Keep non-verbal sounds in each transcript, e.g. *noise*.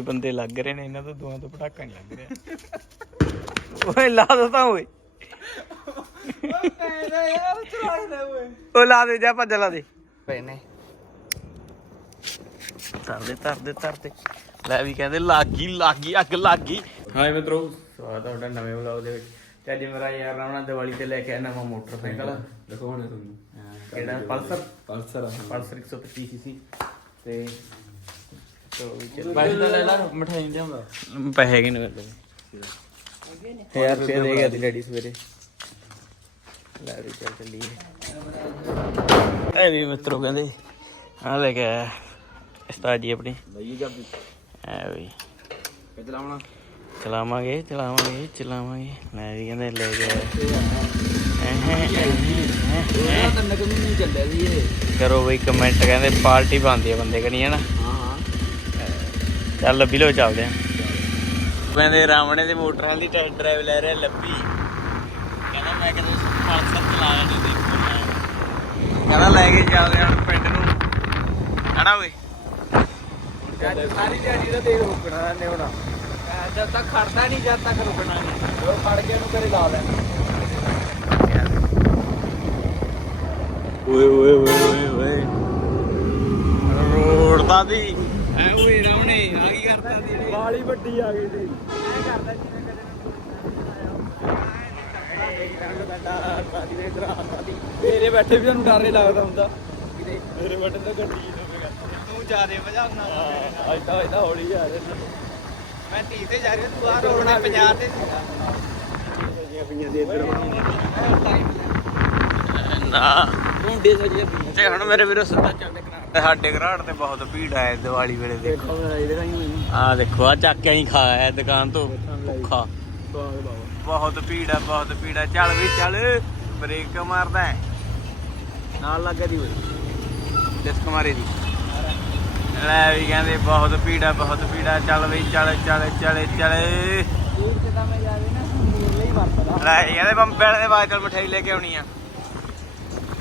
ਬੰਦੇ ਲੱਗ ਰਹੇ ਨੇ ਇਹਨਾਂ ਤੋਂ ਦੋਹਾਂ ਤੋਂ ਪਟਾਕਾ ਨਹੀਂ ਲੱਗ ਰਿਹਾ। ਓਏ ਲਾ ਦੋ ਤਾਂ ਓਏ। ਉਹ ਲਾ ਦੇ ਜਾ ਭੱਜ ਲਾ ਦੇ। ਪਏ ਨੇ ਤਰ ਦੇ ਤਰ ਦੇ ਤਰ ਦੇ ਲੈ ਵੀ ਕਹਿੰਦੇ ਲੱਗੀ ਲੱਗੀ ਅੱਗ ਲੱਗੀ। ਹਾਏ ਮਿੱਤਰੋ ਸਵਾਗਤ ਹੈ ਤੁਹਾਡਾ ਨਵੇਂ ਵਲੌਗ ਦੇ ਵਿੱਚ। ਤੇ ਅੱਜ ਮੇਰਾ ਯਾਰ ਰਾਵਣਾ ਦੀਵਾਲੀ ਤੇ ਲੈ ਕੇ ਆਇਆ ਨਵਾਂ ਮੋਟਰਸਾਈਕਲ। ਦਿਖਾਉਣੇ ਤੁਹਾਨੂੰ। ਕਿਹੜਾ? ਪਲਸਰ? ਪਲਸਰ ਆ। ਪਲਸਰ 125 ਸੀਸੀ ਤੇ ਲੈ ਲਾ ਮਠਾਈ ਨਹੀਂ ਲਿਆਉਂਦਾ। ਪੈਸੇ ਯਾਰ ਦੇ ਗਿਆ ਤੇ ਡੈਡੀ ਸਵੇਰੇ। ਲੈ ਵੀ ਚੱਲ ਚੱਲੀਏ। ਐ ਵੀ ਮਿੱਤਰੋ ਕਹਿੰਦੇ ਆ ਲੈ ਕੇ ਉਸਤਾਦ ਜੀ ਆਪਣੀ ਲਈਏ ਜਦ ਐ ਵੀ। ਕਿ ਚਲਾਉਣਾ? ਚਲਾਵਾਂਗੇ ਚਲਾਵਾਂਗੇ ਚਲਾਵਾਂਗੇ। ਲੈ ਵੀ ਕਹਿੰਦੇ ਲੈ ਕੇ ਕਰੋ ਬਈ ਕਮੈਂਟ ਕਹਿੰਦੇ ਪਾਰਟੀ ਪਾਉਂਦੀ ਆ ਬੰਦੇ ਹੈ ਨਾ ਚੱਲ ਲੱਭੀ ਲੋ ਚੱਲਦੇ ਆ। ਕਹਿੰਦੇ ਰਾਵਣੇ ਦੇ ਮੋਟਰਾਂ ਦੀ ਟੈਸਟ ਡਰਾਈਵ ਲੈ ਰਿਹਾ ਲੱਭੀ। ਕਹਿੰਦਾ ਮੈਂ ਕਿਤੇ ਪਲਸਰ ਚਲਾ ਲੈਣੀ ਦੇਖੋ ਕਹਿੰਦਾ ਲੈ ਕੇ ਚੱਲਦੇ ਹਾਂ ਪਿੰਡ ਨੂੰ। ਹਨਾ ਓਏ ਸਾਰੀ ਦਿਹਾੜੀ ਦਾ ਤੇਲ ਰੁਕਣਾ ਨੇ ਹੋਣਾ। ਜਦ ਤੱਕ ਖੜਦਾ ਨਹੀਂ ਜਦ ਤੱਕ ਰੁਕਣਾ ਨਹੀਂ। ਉਹ ਖੜ ਗਿਆ ਨੂੰ ਘਰੇ ਲਾ ਲੈਣਾ। ਓਏ ਓਏ ਓਏ ਓਏ ਓਏ। ਰੋਡ ਤਾਂ ਦੀ ਐ ਓਏ ਰਾਵਣੇ ਆ ਕੀ ਕਰਦਾ ਵਾਲੀ ਵੱਡੀ ਆ ਗਈ ਸੀ। ਮੇਰੇ ਬੈਠੇ ਵੀ ਤੁਹਾਨੂੰ ਡਰ ਨਹੀਂ ਲੱਗਦਾ ਹੁੰਦਾ। ਮੇਰੇ ਬੈਠੇ ਤਾਂ ਗੱਡੀ ਤੂੰ ਜਾਦੇ ਵਜਾਉਣਾ ਐਦਾਂ ਐਦਾਂ ਹੌਲੀ ਜਾ ਰਹੇ ਮੈਂ 30 ਤੇ ਜਾ ਰਿਹਾ ਤੂੰ ਆ ਰੋਡ ਨੇ 50 ਤੇ ਇੱਧਰ ਨਾ। ਮੁੰਡੇ ਸਜੇ ਤੇ ਹੁਣ ਮੇਰੇ ਵੀਰੋ ਸਿੱਧਾ ਚੱਲਦੇ ਕਨਾਲ ਸਾਡੇ ਘਰਾੜ ਤੇ ਬਹੁਤ ਭੀੜ ਆਏ ਦੀਵਾਲੀ ਵੇਲੇ ਦੇਖੋ। ਆ ਦੇਖੋ ਆ ਚੱਕ ਕੇ ਹੀ ਖਾਇਆ ਦੁਕਾਨ ਤੋਂ ਭੁੱਖਾ। ਬਹੁਤ ਭੀੜ ਆ ਬਹੁਤ ਭੀੜ ਆ। ਚੱਲ ਵੀ ਚੱਲ ਬ੍ਰੇਕ ਮਾਰਦਾ ਹੈ। ਨਾਲ ਲੱਗਾ ਦੀ ਹੋਈ। ਡਿਸਕ ਮਾਰੇ ਦੀ। ਲੈ ਵੀ ਕਹਿੰਦੇ ਬਹੁਤ ਭੀੜ ਆ ਬਹੁਤ ਭੀੜ ਆ। ਚੱਲ ਵੀ ਚੱਲ ਚੱਲ ਚੱਲ ਚੱਲ। ਦੂਰ ਤੇ ਤਾਂ ਮੈਂ ਜਾਵੇ ਨਾ ਦੂਰ ਲਈ ਵਰਤਦਾ ਲੈ ਕਹਿੰਦੇ ਬੰਬੇ ਵਾਲੇ ਦੇ ਬਾਅਦ ਚੱਲ ਮਠਾਈ ਲੈ ਕੇ ਆਉਣੀ ਆ।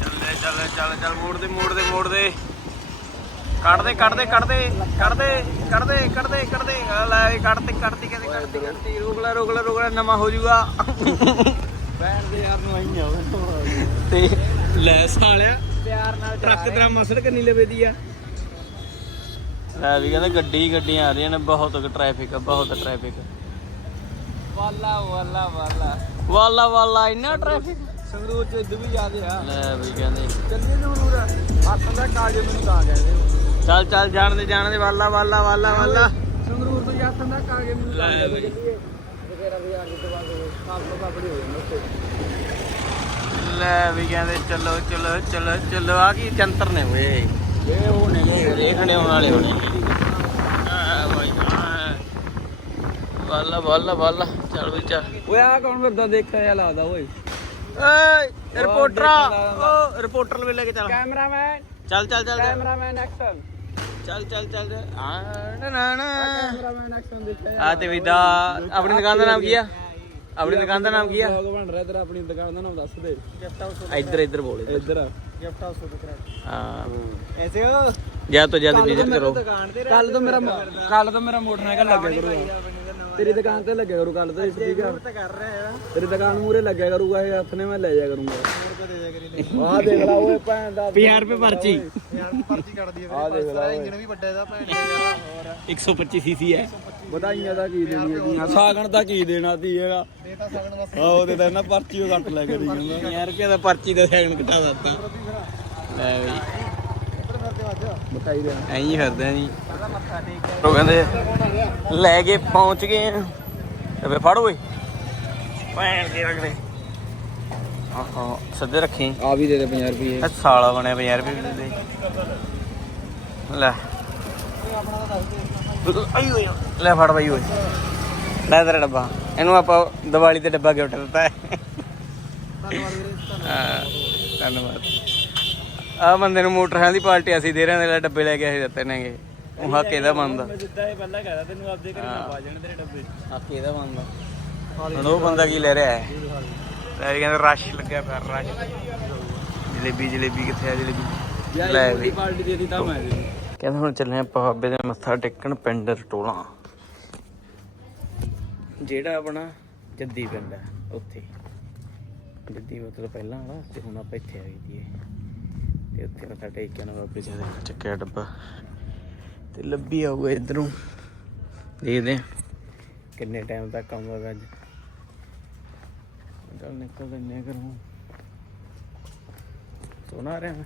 ਚੱਲ ਚੱਲ ਚੱਲ ਚੱਲ ਮੋੜ ਦੇ ਮੋੜ ਦੇ ਮੋੜ ਦੇ। ਕੱਢ ਦੇ ਕੱਢ ਦੇ ਕੱਢ ਦੇ ਕੱਢ ਦੇ ਕੱਢ ਦੇ ਕੱਢ ਦੇ ਕੱਢ ਦੇ ਆ ਲੈ ਵੀ ਕੱਢ ਤੇ ਕੱਢਤੀ ਕਹਿੰਦੇ ਕੱਢਤੀ ਕੱਢਤੀ। ਰੋਕ ਲੈ ਰੋਕ ਲੈ ਰੋਕ ਲੈ ਨਵਾਂ ਹੋ ਜਾਊਗਾ। ਬੈਣ ਦੇ ਯਾਰ ਨੂੰ ਆਈ ਆ ਤੇ ਲੈ ਸਾਲਿਆ ਪਿਆਰ ਨਾਲ ਟਰੱਕ ਤੇਰਾ ਮਸਲ ਕਿੰਨੀ ਲਵੇ ਦੀ ਆ। ਲੈ ਵੀ ਕਹਿੰਦੇ ਗੱਡੀ ਗੱਡੀਆਂ ਆ ਰਹੀਆਂ ਨੇ ਬਹੁਤ ਟ੍ਰੈਫਿਕ ਆ ਬਹੁਤ ਟ੍ਰੈਫਿਕ ਵਾਲਾ ਵਾਲਾ ਵਾਲਾ। ਵਾਲਾ ਵਾਲਾ ਇੰਨਾ ਟ੍ਰੈਫਿਕ ਸੰਗਰੂਰ ਚ ਇਦੋਂ ਵੀ ਜ਼ਿਆਦੇ ਆ। ਲੈ ਵੀ ਕਹਿੰਦੇ। ਚੱਲੀ ਸੰਗਰੂਰ ਹੱਥ ਦਾ ਕਾਗਜ਼ ਮੈਨੂੰ ਤਾਂ ਕਹਿੰਦੇ ਚੱਲ ਚੱਲ ਜਾਣ ਦੇ ਜਾਣ ਦੇ ਵਾਲਾ ਵਾਲਾ ਵਾਲਾ ਵਾਲਾ। ਸੰਗਰੂਰ ਤੋਂ ਹੱਥ ਦਾ ਕਾਗਜ਼ ਮੈਨੂੰ ਲੈ ਬਈ। ਬਾਅਦ ਸਾਫ਼ ਹੋ ਜਾਂਦਾ ਉੱਥੇ। ਲੈ ਵੀ ਕਹਿੰਦੇ ਚਲੋ ਚਲੋ ਚਲੋ ਚਲੋ ਆ ਕੀ ਜੰਤਰ ਨੇ ਓਏ। ਇਹ ਉਹ ਨੇ ਦੇਖਣੇ ਆਉਣ ਵਾਲੇ ਹੋਣੇ। ਵਾਲਾ ਵਾਲਾ ਵਾਲਾ। ਚੱਲ ਵੀ ਚੱਲ। ਓਏ ਆ ਕੌਣ ਫਿਰਦਾ ਦੇਖਿਆ ਲੱਗਦਾ ਓਏ। ਓਏ ਰਿਪੋਰਟਰਾ। ਓ ਰਿਪੋਰਟਰ ਨੂੰ ਲੈ ਕੇ ਚੱਲ। ਕੈਮਰਾਮੈਨ। ਚੱਲ ਚੱਲ ਚੱਲ ਚੱਲ। Cameraman action. ਚੱਲ ਚੱਲ ਚੱਲ। ਆ ਨਾ ਨਾ ਤੇ ਵਿਦਾ ਆਪਣੀ ਦੁਕਾਨ ਦਾ ਨਾਮ ਕੀ ਆ? ਆਪਣੀ ਦੁਕਾਨ ਦਾ ਨਾਮ ਕੀ ਆ? ਬਣ ਰਿਹਾ ਤੇਰਾ ਆਪਣੀ ਦੁਕਾਨ ਦਾ ਨਾਮ ਦੱਸ ਦੇ। ਇੱਧਰ ਇੱਧਰ ਬੋਲ ਇੱਧਰ। ਇੱਧਰ ਹਾਂ। ਐਸੇ ਹੋ? ਜਾਂ ਤੋਂ ਜਲਦੀ ਵਿਜ਼ਿਟ ਕਰੋ। ਕੱਲ ਤੋਂ ਮੇਰਾ ਕੱਲ ਤੋਂ ਮੇਰਾ ਮੋਟਰਸਾਈਕਲ ਲੱਗਿਆ ਕਰੂਗਾ ਤੇਰੀ ਦੁਕਾਨ ਤੇ ਲੱਗਿਆ ਕਰੂ ਕੱਲ ਤੋਂ ਠੀਕ ਆ? ਕਰ ਰਿਹਾ ਤੇਰੀ ਦੁਕਾਨ ਮੂਰੇ ਲੱਗਿਆ ਕਰੂਗਾ ਇਹ ਹੱਥ ਨੇ ਮੈਂ ਲੈ ਜਾ ਕਰੂੰਗਾ। ਆਹ ਦੇਖ ਲਾ ਓਏ ਭੈਣ ਦਾ। 50 ਰੁਪਏ ਪਰਚੀ। ਆਹ ਦੇਖ ਲਾ ਇੰਜਣ ਵੀ ਵੱਡਾ ਇਹਦਾ ਭੈਣ। 125 ਸੀਸੀ ਹੈ। ਵਧਾਈਆਂ ਦਾ ਕੀ ਦੇਣੀ ਹੈਗੀ ਸਾਗਣ ਦਾ ਕੀ ਦੇਣਾ ਸੀ ਸਾਗਣ ਵਾਸਤੇ ਆਹ ਉਹਦੇ ਤਾਂ ਇਹਨਾਂ ਪਰਚੀ ਉਹ ਕੱਟ ਲੈ ਕੇ ਦੀ ਜਾਂਦਾ। 50 ਰੁਪਏ ਦਾ ਪਰਚੀ ਦਾ ਸੈਕਿੰਡ ਕਟਾ ਦਿੱਤਾ। ਲੈ ਬਈ। ਦੇ ਐਂ ਹੀ ਫਿਰਦੇ ਆ ਜੀ। ਉਹ ਕਹਿੰਦੇ ਲੈ ਕੇ ਪਹੁੰਚ ਗਏ ਆ। ਫੇ ਫੜ ਓਏ। ਭੈਣ ਦੇ ਰਗੜੇ ਆਹਾਂ ਸਿੱਧੇ ਰੱਖੀ। ਆ ਵੀ ਦੇ ਦੇ 50 ਰੁਪਏ। ਇਹ ਸਾਲਾ ਬਣਿਆ 50 ਰੁਪਏ ਵੀ ਦੇ ਦੇ। ਲੈ। ਆਈ ਓਏ ਲੈ ਫੜ ਬਈ ਓਏ। ਲੈ ਤੇਰਾ ਡੱਬਾ। ਇਹਨੂੰ ਆਪਾਂ ਦੀਵਾਲੀ ਤੇ ਡੱਬਾ ਗਿਫਟ ਦਿੱਤਾ ਹੈ। ਹਾਂ, ਧੰਨਵਾਦ। ਆ ਬੰਦੇ ਨੂੰ ਮੋਟਰਾਂ ਦੀ ਪਾਰਟੀ ਅਸੀਂ ਦੇ ਰਹੇ ਹਾਂ ਤੇ ਡੱਬੇ ਲੈ ਕੇ ਅਸੀਂ ਦਿੱਤੇ ਨੇਗੇ। ਉਹ ਹੱਕ ਇਹਦਾ ਮੰਨਦਾ ਜਿੱਦਾਂ ਇਹ ਪਹਿਲਾਂ ਕਹਦਾ ਤੈਨੂੰ ਆਪਦੇ ਘਰੇ ਨਾ ਪਾ ਜਾਣ ਤੇਰੇ ਡੱਬੇ। ਹੱਕ ਇਹਦਾ ਮੰਨਦਾ ਹੁਣ ਉਹ ਬੰਦਾ ਕੀ ਲੈ ਰਿਹਾ ਹੈ? ਲੈ ਵੀ ਕਹਿੰਦੇ ਰਸ਼ ਲੱਗਿਆ ਪਿਆ ਰਸ਼। ਜਲੇਬੀ ਜਲੇਬੀ ਕਿੱਥੇ ਆ ਜਲੇਬੀ? ਲੈ ਵੀ ਪਾਰਟੀ ਦੇ ਦਿੱਤੀ ਮੈਂ ਕਹਿੰਦੇ ਹੁਣ ਚੱਲੇ ਆਪਾਂ ਬਾਬੇ ਦੇ ਮੱਥਾ ਟੇਕਣ ਪਿੰਡ ਰਟੋਲਾ। ਜਿਹੜਾ ਆਪਣਾ ਜੱਦੀ ਪਿੰਡ ਹੈ ਉੱਥੇ। ਜੱਦੀ ਮਤਲਬ ਪਹਿਲਾਂ ਵਾਲਾ ਤੇ ਹੁਣ ਆਪਾਂ ਇੱਥੇ ਆ ਗਏ ਦੀਏ। ਤੇ ਉੱਥੇ ਮੱਥਾ ਟੇਕ ਕੇ ਨਾ ਵਾਪਸ ਆ ਚੱਕਿਆ ਡੱਬਾ। ਤੇ ਲੱਭੀ ਆਊਗਾ ਇਧਰੋਂ। ਦੇਖਦੇ ਕਿੰਨੇ ਟਾਈਮ ਤੱਕ ਆਊਗਾ ਅੱਜ। ਚੱਲ ਨਿਕਲ ਦਿੰਨੇ ਕਰੂੰ ਸੋਨਾ ਰਿਹਾ ਮੈਂ।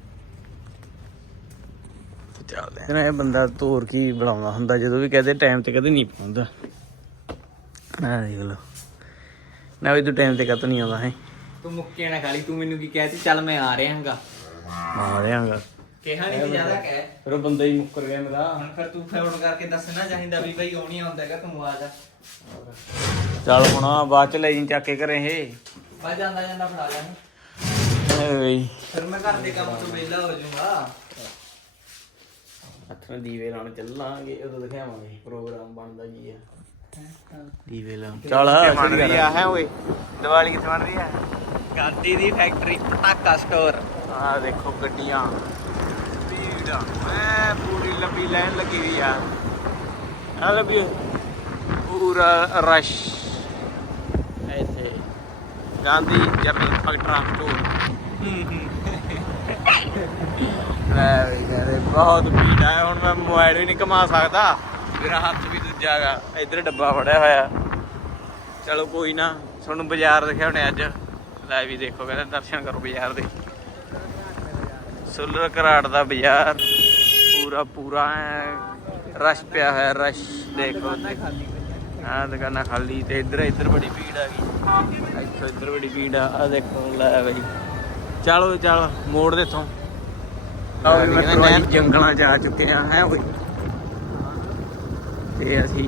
ਤੇ ਚੱਲਦੇ ਨਾ ਇਹ ਬੰਦਾ ਤੋਰ ਕੀ ਬੁਲਾਉਂਦਾ ਹੁੰਦਾ ਜਦੋਂ ਵੀ ਕਹਦੇ ਟਾਈਮ ਤੇ ਕਦੇ ਨਹੀਂ ਪਹੁੰਚਦਾ ਆ ਦੇਖ ਲਓ। ਨਾ ਵੀ ਤੂੰ ਟਾਈਮ ਤੇ ਕਦ ਨਹੀਂ ਆਉਂਦਾ ਹੈ। ਤੂੰ ਮੁੱਕੇ ਨਾ ਖਾਲੀ ਤੂੰ ਮੈਨੂੰ ਕੀ ਕਹਿਤੀ ਚੱਲ ਮੈਂ ਆ ਰਿਹਾ ਆ ਰਿਹਾਗਾ ਕਿਹਾ ਨਹੀਂ ਕਿ ਜ਼ਿਆਦਾ ਕਹਿ। ਫਿਰ ਉਹ ਬੰਦਾ ਹੀ ਮੁੱਕਰ ਗਿਆ ਮੇਰਾ। ਹੁਣ ਫਿਰ ਤੂੰ ਫੋਨ ਕਰਕੇ ਦੱਸਣਾ ਚਾਹੀਦਾ ਵੀ ਬਈ ਉਹ ਨਹੀਂ ਆਉਂਦਾ ਹੈਗਾ ਤੂੰ ਆ ਜਾ। ਚੱਲ ਹੁਣ ਆ ਬਾਅਦ ਚ ਲੈ ਜੀ ਚੱਕ ਕੇ ਘਰੇ ਇਹ। ਬਸ ਜਾਂਦਾ ਜਾਂਦਾ ਫੜਾ ਜਾ ਐ ਬਈ। ਫਿਰ ਮੈਂ ਘਰ ਦੇ ਕੰਮ ਤੋਂ ਵਿਹਲਾ ਹੋ ਜਾਊਂਗਾ। ਹੱਥ ਨਾਲ ਦੀਵੇ ਲਾਉਣ ਚੱਲਾਂਗੇ ਉਦੋਂ ਦਿਖਾਵਾਂਗੇ ਪ੍ਰੋਗਰਾਮ ਬਣਦਾ ਕੀ ਆ। ਦੀਵੇ ਲਾਉਣ ਚੱਲ ਬਣ ਰਹੀ ਆ ਹੈ ਓਏ? ਦੀਵਾਲੀ ਕਿੱਥੇ ਬਣ ਰਹੀ ਆ ਗਾਂਧੀ ਦੀ ਫੈਕਟਰੀ ਪਟਾਕਾ ਸਟੋਰ ਆ ਦੇਖੋ ਗੱਡੀਆਂ। ਭੀੜ ਐ ਪੂਰੀ ਲੰਬੀ ਲਾਈਨ ਲੱਗੀ ਹੋਈ ਆ। ਆ ਲੱਭੀ ਪੂਰਾ ਰਸ਼। ਇੱਥੇ। ਗਾਂਧੀ ਜਰਨਲ ਫੈਕਟਰਾ ਸਟੋਰ ਲੈ ਵੀ ਕਹਿੰਦੇ ਬਹੁਤ ਭੀੜ ਆ। ਹੁਣ ਮੈਂ ਮੋਬਾਈਲ ਵੀ ਨਹੀਂ ਕਮਾ ਸਕਦਾ। ਮੇਰਾ ਹੱਥ ਵੀ ਦੂਜਾ ਹੈਗਾ ਇੱਧਰ ਡੱਬਾ ਫੜਿਆ ਹੋਇਆ। ਚਲੋ ਕੋਈ ਨਾ ਤੁਹਾਨੂੰ ਬਾਜ਼ਾਰ ਦਿਖਾਉਣੇ ਅੱਜ। ਲੈ ਵੀ ਦੇਖੋ ਕਹਿੰਦੇ ਦਰਸ਼ਨ ਕਰੋ ਬਾਜ਼ਾਰ ਦੇ। ਸੁਲਰ ਘਰਾਟ ਦਾ ਬਾਜ਼ਾਰ। ਪੂਰਾ ਪੂਰਾ ਰਸ਼ ਪਿਆ ਹੋਇਆ ਰਸ਼। ਦੇਖੋ ਆ ਦੁਕਾਨਾਂ ਖਾਲੀ ਤੇ ਇੱਧਰ ਇੱਧਰ ਬੜੀ ਭੀੜ ਆ ਗਈ। ਇੱਥੋਂ ਇੱਧਰ ਬੜੀ ਭੀੜ ਆ। ਆ ਦੇਖੋ ਲੈ ਬਈ। ਚਲੋ ਚੱਲ ਮੋੜ ਦੇ ਇੱਥੋਂ। ਜੰਗਲਾਂ ਚ ਆ ਚੁੱਕੇ ਆ ਹੈ ਓਏ। ਤੇ ਅਸੀਂ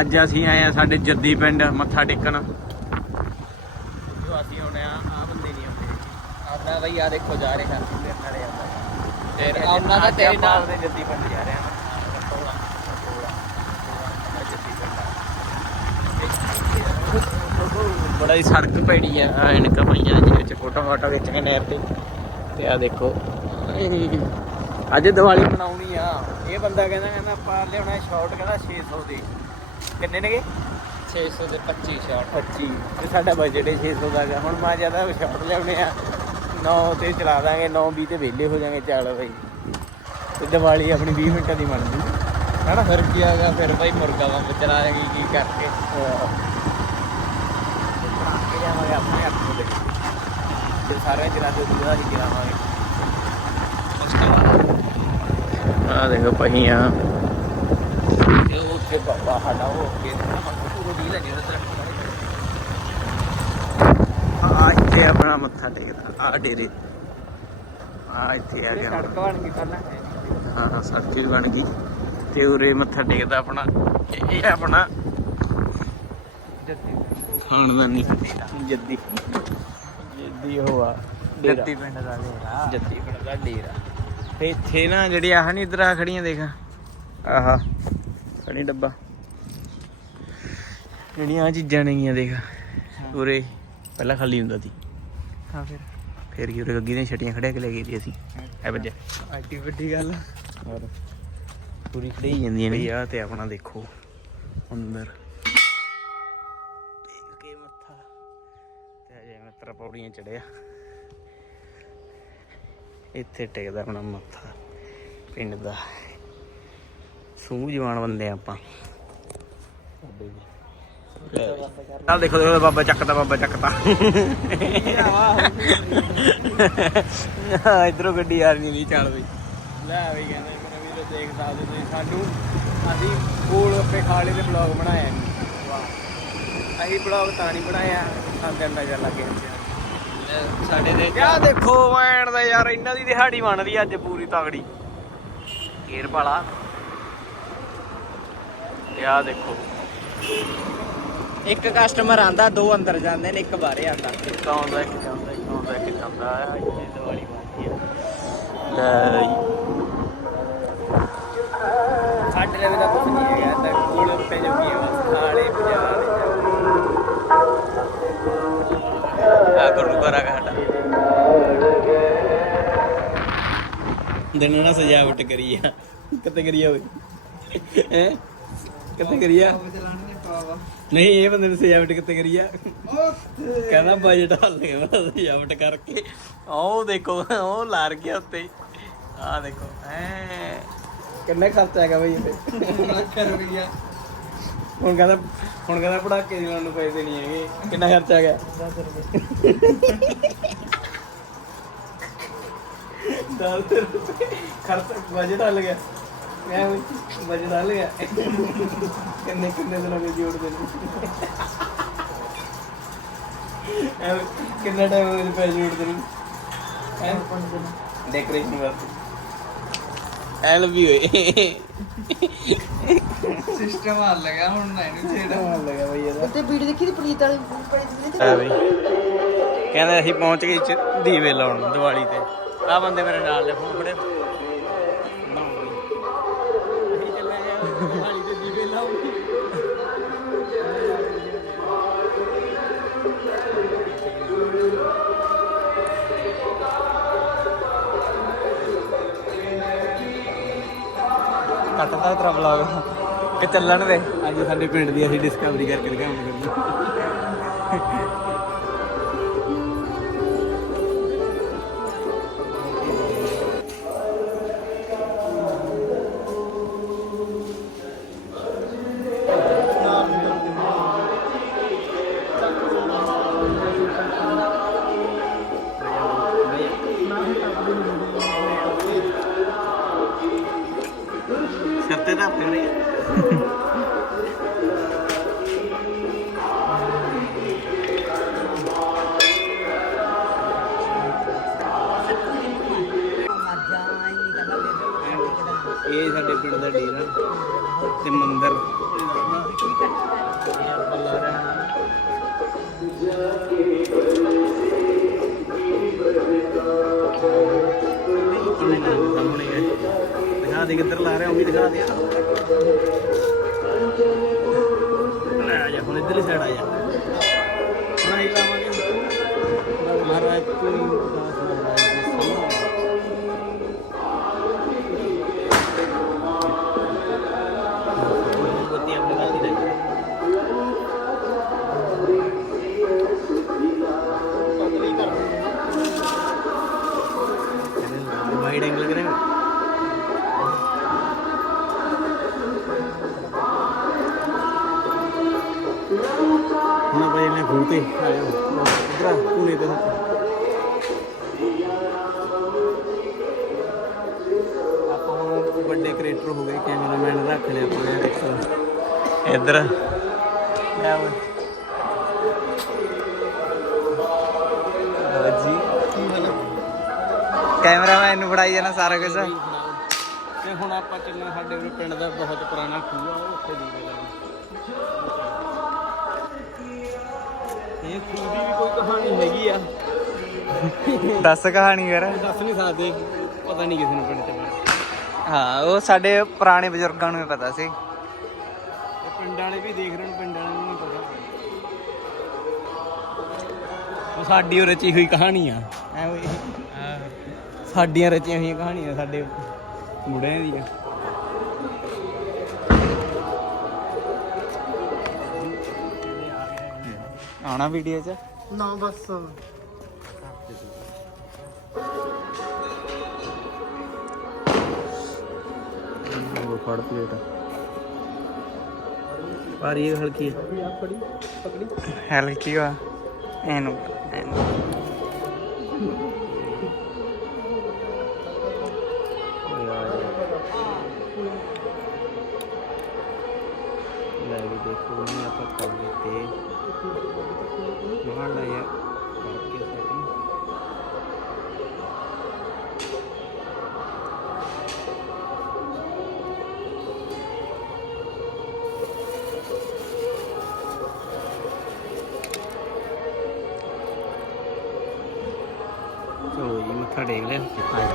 ਅੱਜ ਅਸੀਂ ਆਏ ਆ ਸਾਡੇ ਜੱਦੀ ਪਿੰਡ ਮੱਥਾ ਟੇਕਣ। ਜੋ ਅਸੀਂ ਹੁਣ ਆ ਆ ਬੰਦੇ ਨਹੀਂ ਆਉਂਦੇ। ਆਪਣਾ ਬਈ ਆ ਦੇਖੋ ਜਾ ਰਹੇ ਹਾਂ ਮੇਰੇ ਨਾਲੇ ਆਉਂਦਾ ਤੇ ਅੱਜ- ਉਹਨਾਂ ਦਾ ਅੱਜ ਤੇਰੇ ਆਪਾਂ ਨਾਲ। ਆਪਦੇ ਜੱਦੀ ਪਿੰਡ ਜਾ ਰਹੇ ਹਾਂ ਪਟੋਲਾ ਪਟੋਲਾ ਪਟੋਲਾ ਜੱਦੀ ਪਿੰਡ ਬੜਾ ਹੀ ਸੜਕ ਪੈੜੀ ਆ। ਇਨਕਾ ਪਈਆਂ ਜਿਹਦੇ ਵਿੱਚ ਫੋਟੋ ਫੋਟੋ ਖਿੱਚਾਂਗੇ ਨਹਿਰ ਤੇ ਤੇ ਆ ਦੇਖੋ। ਅੱਜ ਦੀਵਾਲੀ ਮਨਾਉਣੀ ਆ। ਇਹ ਬੰਦਾ ਕਹਿੰਦਾ ਕਹਿੰਦਾ ਆਪਾਂ ਲਿਆਉਣਾ ਸ਼ਾਰਟ ਕਹਿੰਦਾ 600 ਦੇ। ਕਿੰਨੇ ਨੇਗੇ? 600 ਦੇ 25 ਸ਼ਾਟ 25 ਤੇ ਸਾਡਾ ਬਜਟ ਹੈ 600 ਦਾ ਗਾ। ਹੁਣ ਮੈਂ ਜ਼ਿਆਦਾ ਸ਼ਾਰਟ ਲਿਆਉਣੇ ਆ। 9 ਤੇ ਚਲਾ ਦਾਂਗੇ 9 20 ਤੇ ਵਿਹਲੇ ਹੋ ਜਾਾਂਗੇ ਚੱਲ ਬਈ ਤੇ ਦੀਵਾਲੀ ਆਪਣੀ 20 ਮਿੰਟਾਂ ਦੀ ਬਣ ਜੂ ਹੈਨਾ? ਫਿਰ ਕੀ ਆਗਾ ਫਿਰ ਬਈ ਮੁਰਗਾ ਵਾਂਗ ਚਲਾ ਰਹੀ ਕੀ ਕਰਕੇ? ਜਾਵਾਂਗੇ ਆਪਣੇ ਹੱਥ ਨੂੰ। ਤੇ ਸਾਰੇ ਜਰਾ ਦੇ ਦੂਜਾ ਹੀ ਗਿਰਾਵਾਂਗੇ ਆ ਦੇਖੋ ਪਹੀਆਂ ਤੇ ਉੱਥੇ ਬਾਬਾ ਸਾਡਾ ਹੋ ਕੇ ਪੂਰਾ ਦੀ ਲੱਗੇ ਆ ਇੱਥੇ ਆਪਣਾ ਮੱਥਾ ਟੇਕਦਾ ਆ ਡੇਰੇ। ਆ ਇੱਥੇ ਆ ਗਿਆ। ਸੜਕ ਬਣ ਗਈ ਪਹਿਲਾਂ। ਹਾਂ ਹਾਂ ਸੜਕ ਵੀ ਬਣ ਗਈ। ਤੇ ਉਰੇ ਮੱਥਾ ਟੇਕਦਾ ਆਪਣਾ। ਇਹ- ਇਹ ਆਪਣਾ ਜੱਦੀ। ਖਾਨਦਾਨੀ ਜੱਦੀ। ਜੱਦੀ ਹੋਆ ਜੱਦੀ ਪਿੰਡ ਦਾ ਡੇਰਾ। ਜੱਦੀ ਪਿੰਡ ਦਾ ਡੇਰਾ। ਤੇ ਇੱਥੇ ਨਾ ਜਿਹੜੀ ਆਹ ਨਹੀਂ ਇਧਰ ਆ ਖੜੀਆਂ ਦੇਖ। ਆਹਾ ਖੜੀ ਡੱਬਾ। ਜਿਹੜੀਆਂ ਆਹ ਚੀਜ਼ਾਂ ਨੇਗੀਆਂ ਦੇਖ। ਉਰੇ ਪਹਿਲਾਂ ਖਾਲੀ ਹੁੰਦਾ ਸੀ। ਹਾਂ ਫਿਰ। ਫੇਰ ਕੀ ਉਰੇ ਗੱਗੀ ਦੀਆਂ ਛਟੀਆਂ ਖੜਿਆ ਕੇ ਲੈ ਗਏ ਸੀ ਅਸੀਂ। ਐ ਵੱਜਿਆ। ਆਈਟੀ ਵੱਡੀ ਗੱਲ। ਹੋਰ ਪੂਰੀ ਖੜੀ ਜਾਂਦੀਆਂ ਨੇ। ਆ ਤੇ ਆਪਣਾ ਦੇਖੋ ਅੰਦਰ। ਦੇਖ ਕੇ ਮੱਥਾ। ਤੇ ਅਜੇ ਮੈਂ ਤੇਰਾ ਪੌੜੀਆਂ ਚੜਿਆ ਇੱਥੇ ਟੇਕਦਾ ਆਪਣਾ ਮੱਥਾ ਪਿੰਡ ਦਾ। ਸੂਹ ਜਵਾਨ ਬੰਦੇ ਆ ਆਪਾਂ। ਆ ਦੇਖੋ ਦੇਖੋ ਬਾਬਾ ਚੱਕਦਾ ਬਾਬਾ ਚੱਕਦਾ। ਇਧਰੋਂ ਗੱਡੀ ਆ ਰਹੀ ਨਹੀਂ ਚੱਲ। ਬਈ ਲੈ ਵੀ ਕਹਿੰਦੇ ਮੇਰੇ ਵੀਰੋ ਦੇਖ ਸਕਦੇ ਤੁਸੀਂ ਸਾਨੂੰ ਅਸੀਂ ਕੋਲ ਅੱਪੇ ਖਾਲੇ ਦੇ ਬਲੌਗ ਬਣਾਇਆ। ਵਾਹ। ਅਸੀਂ ਬਲੌਗ ਤਾਂ ਨਹੀਂ ਬਣਾਇਆ ਸੰਗਤ ਨਜ਼ਰ ਲੱਗੇ ਸਾਡੇ ਦੇ ਯਾ ਦੇਖੋ ਵੈਣ ਦਾ ਯਾਰ ਇਹਨਾਂ ਦੀ ਦਿਹਾੜੀ ਬਣਦੀ ਅੱਜ ਪੂਰੀ ਤਗੜੀ। ਗੇਰ ਪਾਲਾ। ਯਾ ਦੇਖੋ। ਇੱਕ ਕਸਟਮਰ ਆਂਦਾ ਦੋ ਅੰਦਰ ਜਾਂਦੇ ਨੇ ਇੱਕ ਬਾਹਰੇ ਆਂਦਾ। ਇੱਕ ਆਉਂਦਾ ਇੱਕ ਜਾਂਦਾ ਇੱਕ ਆਉਂਦਾ ਇੱਕ ਜਾਂਦਾ। ਆ ਇੱਥੇ ਦੀਵਾਲੀ ਬਣਦੀ ਆ। ਲੈ। ਸਾਡੇ ਲਈ ਤਾਂ ਕੁਝ ਨਹੀਂ ਹੈਗਾ। ਤਾਂ ਕੋਲ ਉੱਤੇ ਜੋ ਕੀ ਹੈ ਬਸ ਖਾਲੇ ਬਾਜ਼ਾਰ ਆ ਗੁਰੂ ਘਰ ਆ ਗਿਆ ਸਾਡਾ ਦਿਨ ਨਾਲ ਸਜਾਵਟ ਕਰੀ ਆ। ਕਿੱਥੇ ਕਰੀ ਆ ਓਏ? ਹੈ? ਕਿੱਥੇ ਕਰੀ ਆ? ਨਹੀਂ ਇਹ ਬੰਦੇ ਨੇ ਸਜਾਵਟ ਕਿੱਥੇ ਕਰੀ ਆ? ਕਹਿੰਦਾ ਬਜਟ ਹੱਲ ਗਿਆ ਬਸ ਸਜਾਵਟ ਕਰਕੇ। ਉਹ ਦੇਖੋ ਉਹ ਲਾਰ ਗਿਆ ਉੱਤੇ ਆ ਦੇਖੋ ਐ ਕਿੰਨਾ ਖਰਚਾ ਹੈਗਾ ਬਈ ਇਹ ਲੱਖ ਰੁਪਈਆ। ਹੁਣ ਕਹਿੰਦਾ ਹੁਣ ਕਹਿੰਦਾ ਪੜਾਕੇ ਦੀ ਨੂੰ ਪੈਸੇ ਨਹੀਂ ਹੈਗੇ। ਕਿੰਨਾ ਖਰਚਾ ਗਿਆ? 10 ਰੁਪਏ। 10 ਰੁਪਏ ਖਰਚ ਬਜਟ ਹੱਲ ਗਿਆ। ਮੈਂ ਬਜਟ ਹੱਲ ਗਿਆ। ਕਿੰਨੇ ਕਿੰਨੇ ਦਿਨਾਂ ਵਿੱਚ ਜੋੜ ਦੇ ਕਿੰਨਾ ਟਾਈਮ ਵਿੱਚ ਪੈਸੇ ਜੋੜ ਦੇ ਹੈ? ਡੈਕੋਰੇਸ਼ਨ ਵਾਸਤੇ। ਐਲ ਵੀ ਹੋਏ। ਸਿਸਟਮ ਆ ਲਗਾ ਹੁਣ ਨਾ ਇਹਨੂੰ ਛੇੜਾ। ਲੱਗਾ ਬਈ ਇਹਦਾ। ਉੱਤੇ ਵੀਡੀਓ ਦੇਖੀ ਦੀ ਪ੍ਰੀਤ ਵਾਲੀ ਪ੍ਰੀਤ ਹੈ ਬਈ। ਕਹਿੰਦੇ ਅਸੀਂ ਪਹੁੰਚ ਗਏ ਚ ਦੀਵੇ ਲਾਉਣ ਦੀਵਾਲੀ ਤੇ। ਆ ਬੰਦੇ ਮੇਰੇ ਨਾਲ ਨੇ ਫੋਨ ਫੜੇ। ਕੱਟਦਾ ਤੇਰਾ ਵਲੌਗ ਕਿ ਚੱਲਣ ਦੇ। ਅੱਜ ਸਾਡੇ ਪਿੰਡ ਦੀ ਅਸੀਂ ਡਿਸਕਵਰੀ ਕਰਕੇ ਦਿਖਾਵਾਂਗੇ। ਵਾਈਡ ਐਂਗਲ ਕਰੇ ਹੁਣ ਆਪਾਂ ਇਹਨੇ ਫੂਟ ਤੇ ਆਇਓ ਇਧਰ ਪੂਰੇ ਤੇ ਆਪਾਂ ਹੁਣ ਵੱਡੇ ਕ੍ਰੀਏਟਰ ਹੋ ਗਏ ਕੈਮਰਾਮੈਨ ਰੱਖ ਲਿਆ ਪੂਰੇ ਇੱਧਰ। ਲੈ ਓਏ ਕੈਮਰਾਮੈਨ ਨੂੰ ਫੜਾਈ ਜਾਣਾ ਸਾਰਾ ਕੁਝ ਤੇ ਹੁਣ ਆਪਾਂ ਚੱਲੇ ਸਾਡੇ ਉਰੇ ਪਿੰਡ ਦਾ ਬਹੁਤ ਪੁਰਾਣਾ ਖੂਹ ਆ ਉਹ ਉੱਥੇ ਦੀ ਗੱਲ ਇਹ ਖੂਹ ਦੀ ਵੀ ਕੋਈ ਕਹਾਣੀ ਹੈਗੀ ਆ। ਦੱਸ ਕਹਾਣੀ ਯਾਰ ਦੱਸ ਨਹੀਂ ਸਕਦੇ ਪਤਾ ਨਹੀਂ ਕਿਸੇ ਨੂੰ ਪਿੰਡ ਚ। ਹਾਂ ਉਹ ਸਾਡੇ ਪੁਰਾਣੇ ਬਜ਼ੁਰਗਾਂ ਨੂੰ ਪਤਾ ਸੀ। ਪਿੰਡ ਵਾਲੇ ਵੀ ਦੇਖ ਰਹੇ ਨੇ ਪਿੰਡ ਵਾਲਿਆਂ ਨੂੰ ਨਹੀਂ ਪਤਾ। ਉਹ ਸਾਡੀ ਉਹ ਰਚੀ ਹੋਈ ਕਹਾਣੀ ਆ। ਐ ਓਏ ਸਾਡੀਆਂ ਰਚੀਆਂ ਹੋਈਆਂ ਕਹਾਣੀਆਂ ਸਾਡੇ ਮੁੰਡਿਆਂ ਦੀਆਂ। ਆਉਣਾ ਵੀਡੀਓ 'ਚ? ਨਾ ਬਸ। ਉਹ ਫੜ ਪਲੇਟ ਪਰ ਇਹ ਹਲਕੀ ਹੈ ਹਲਕੀ ਇਹਨੂੰ ਇਹਨੂੰ। ਮੱਥਾ ਟੇਕ ਲਿਆ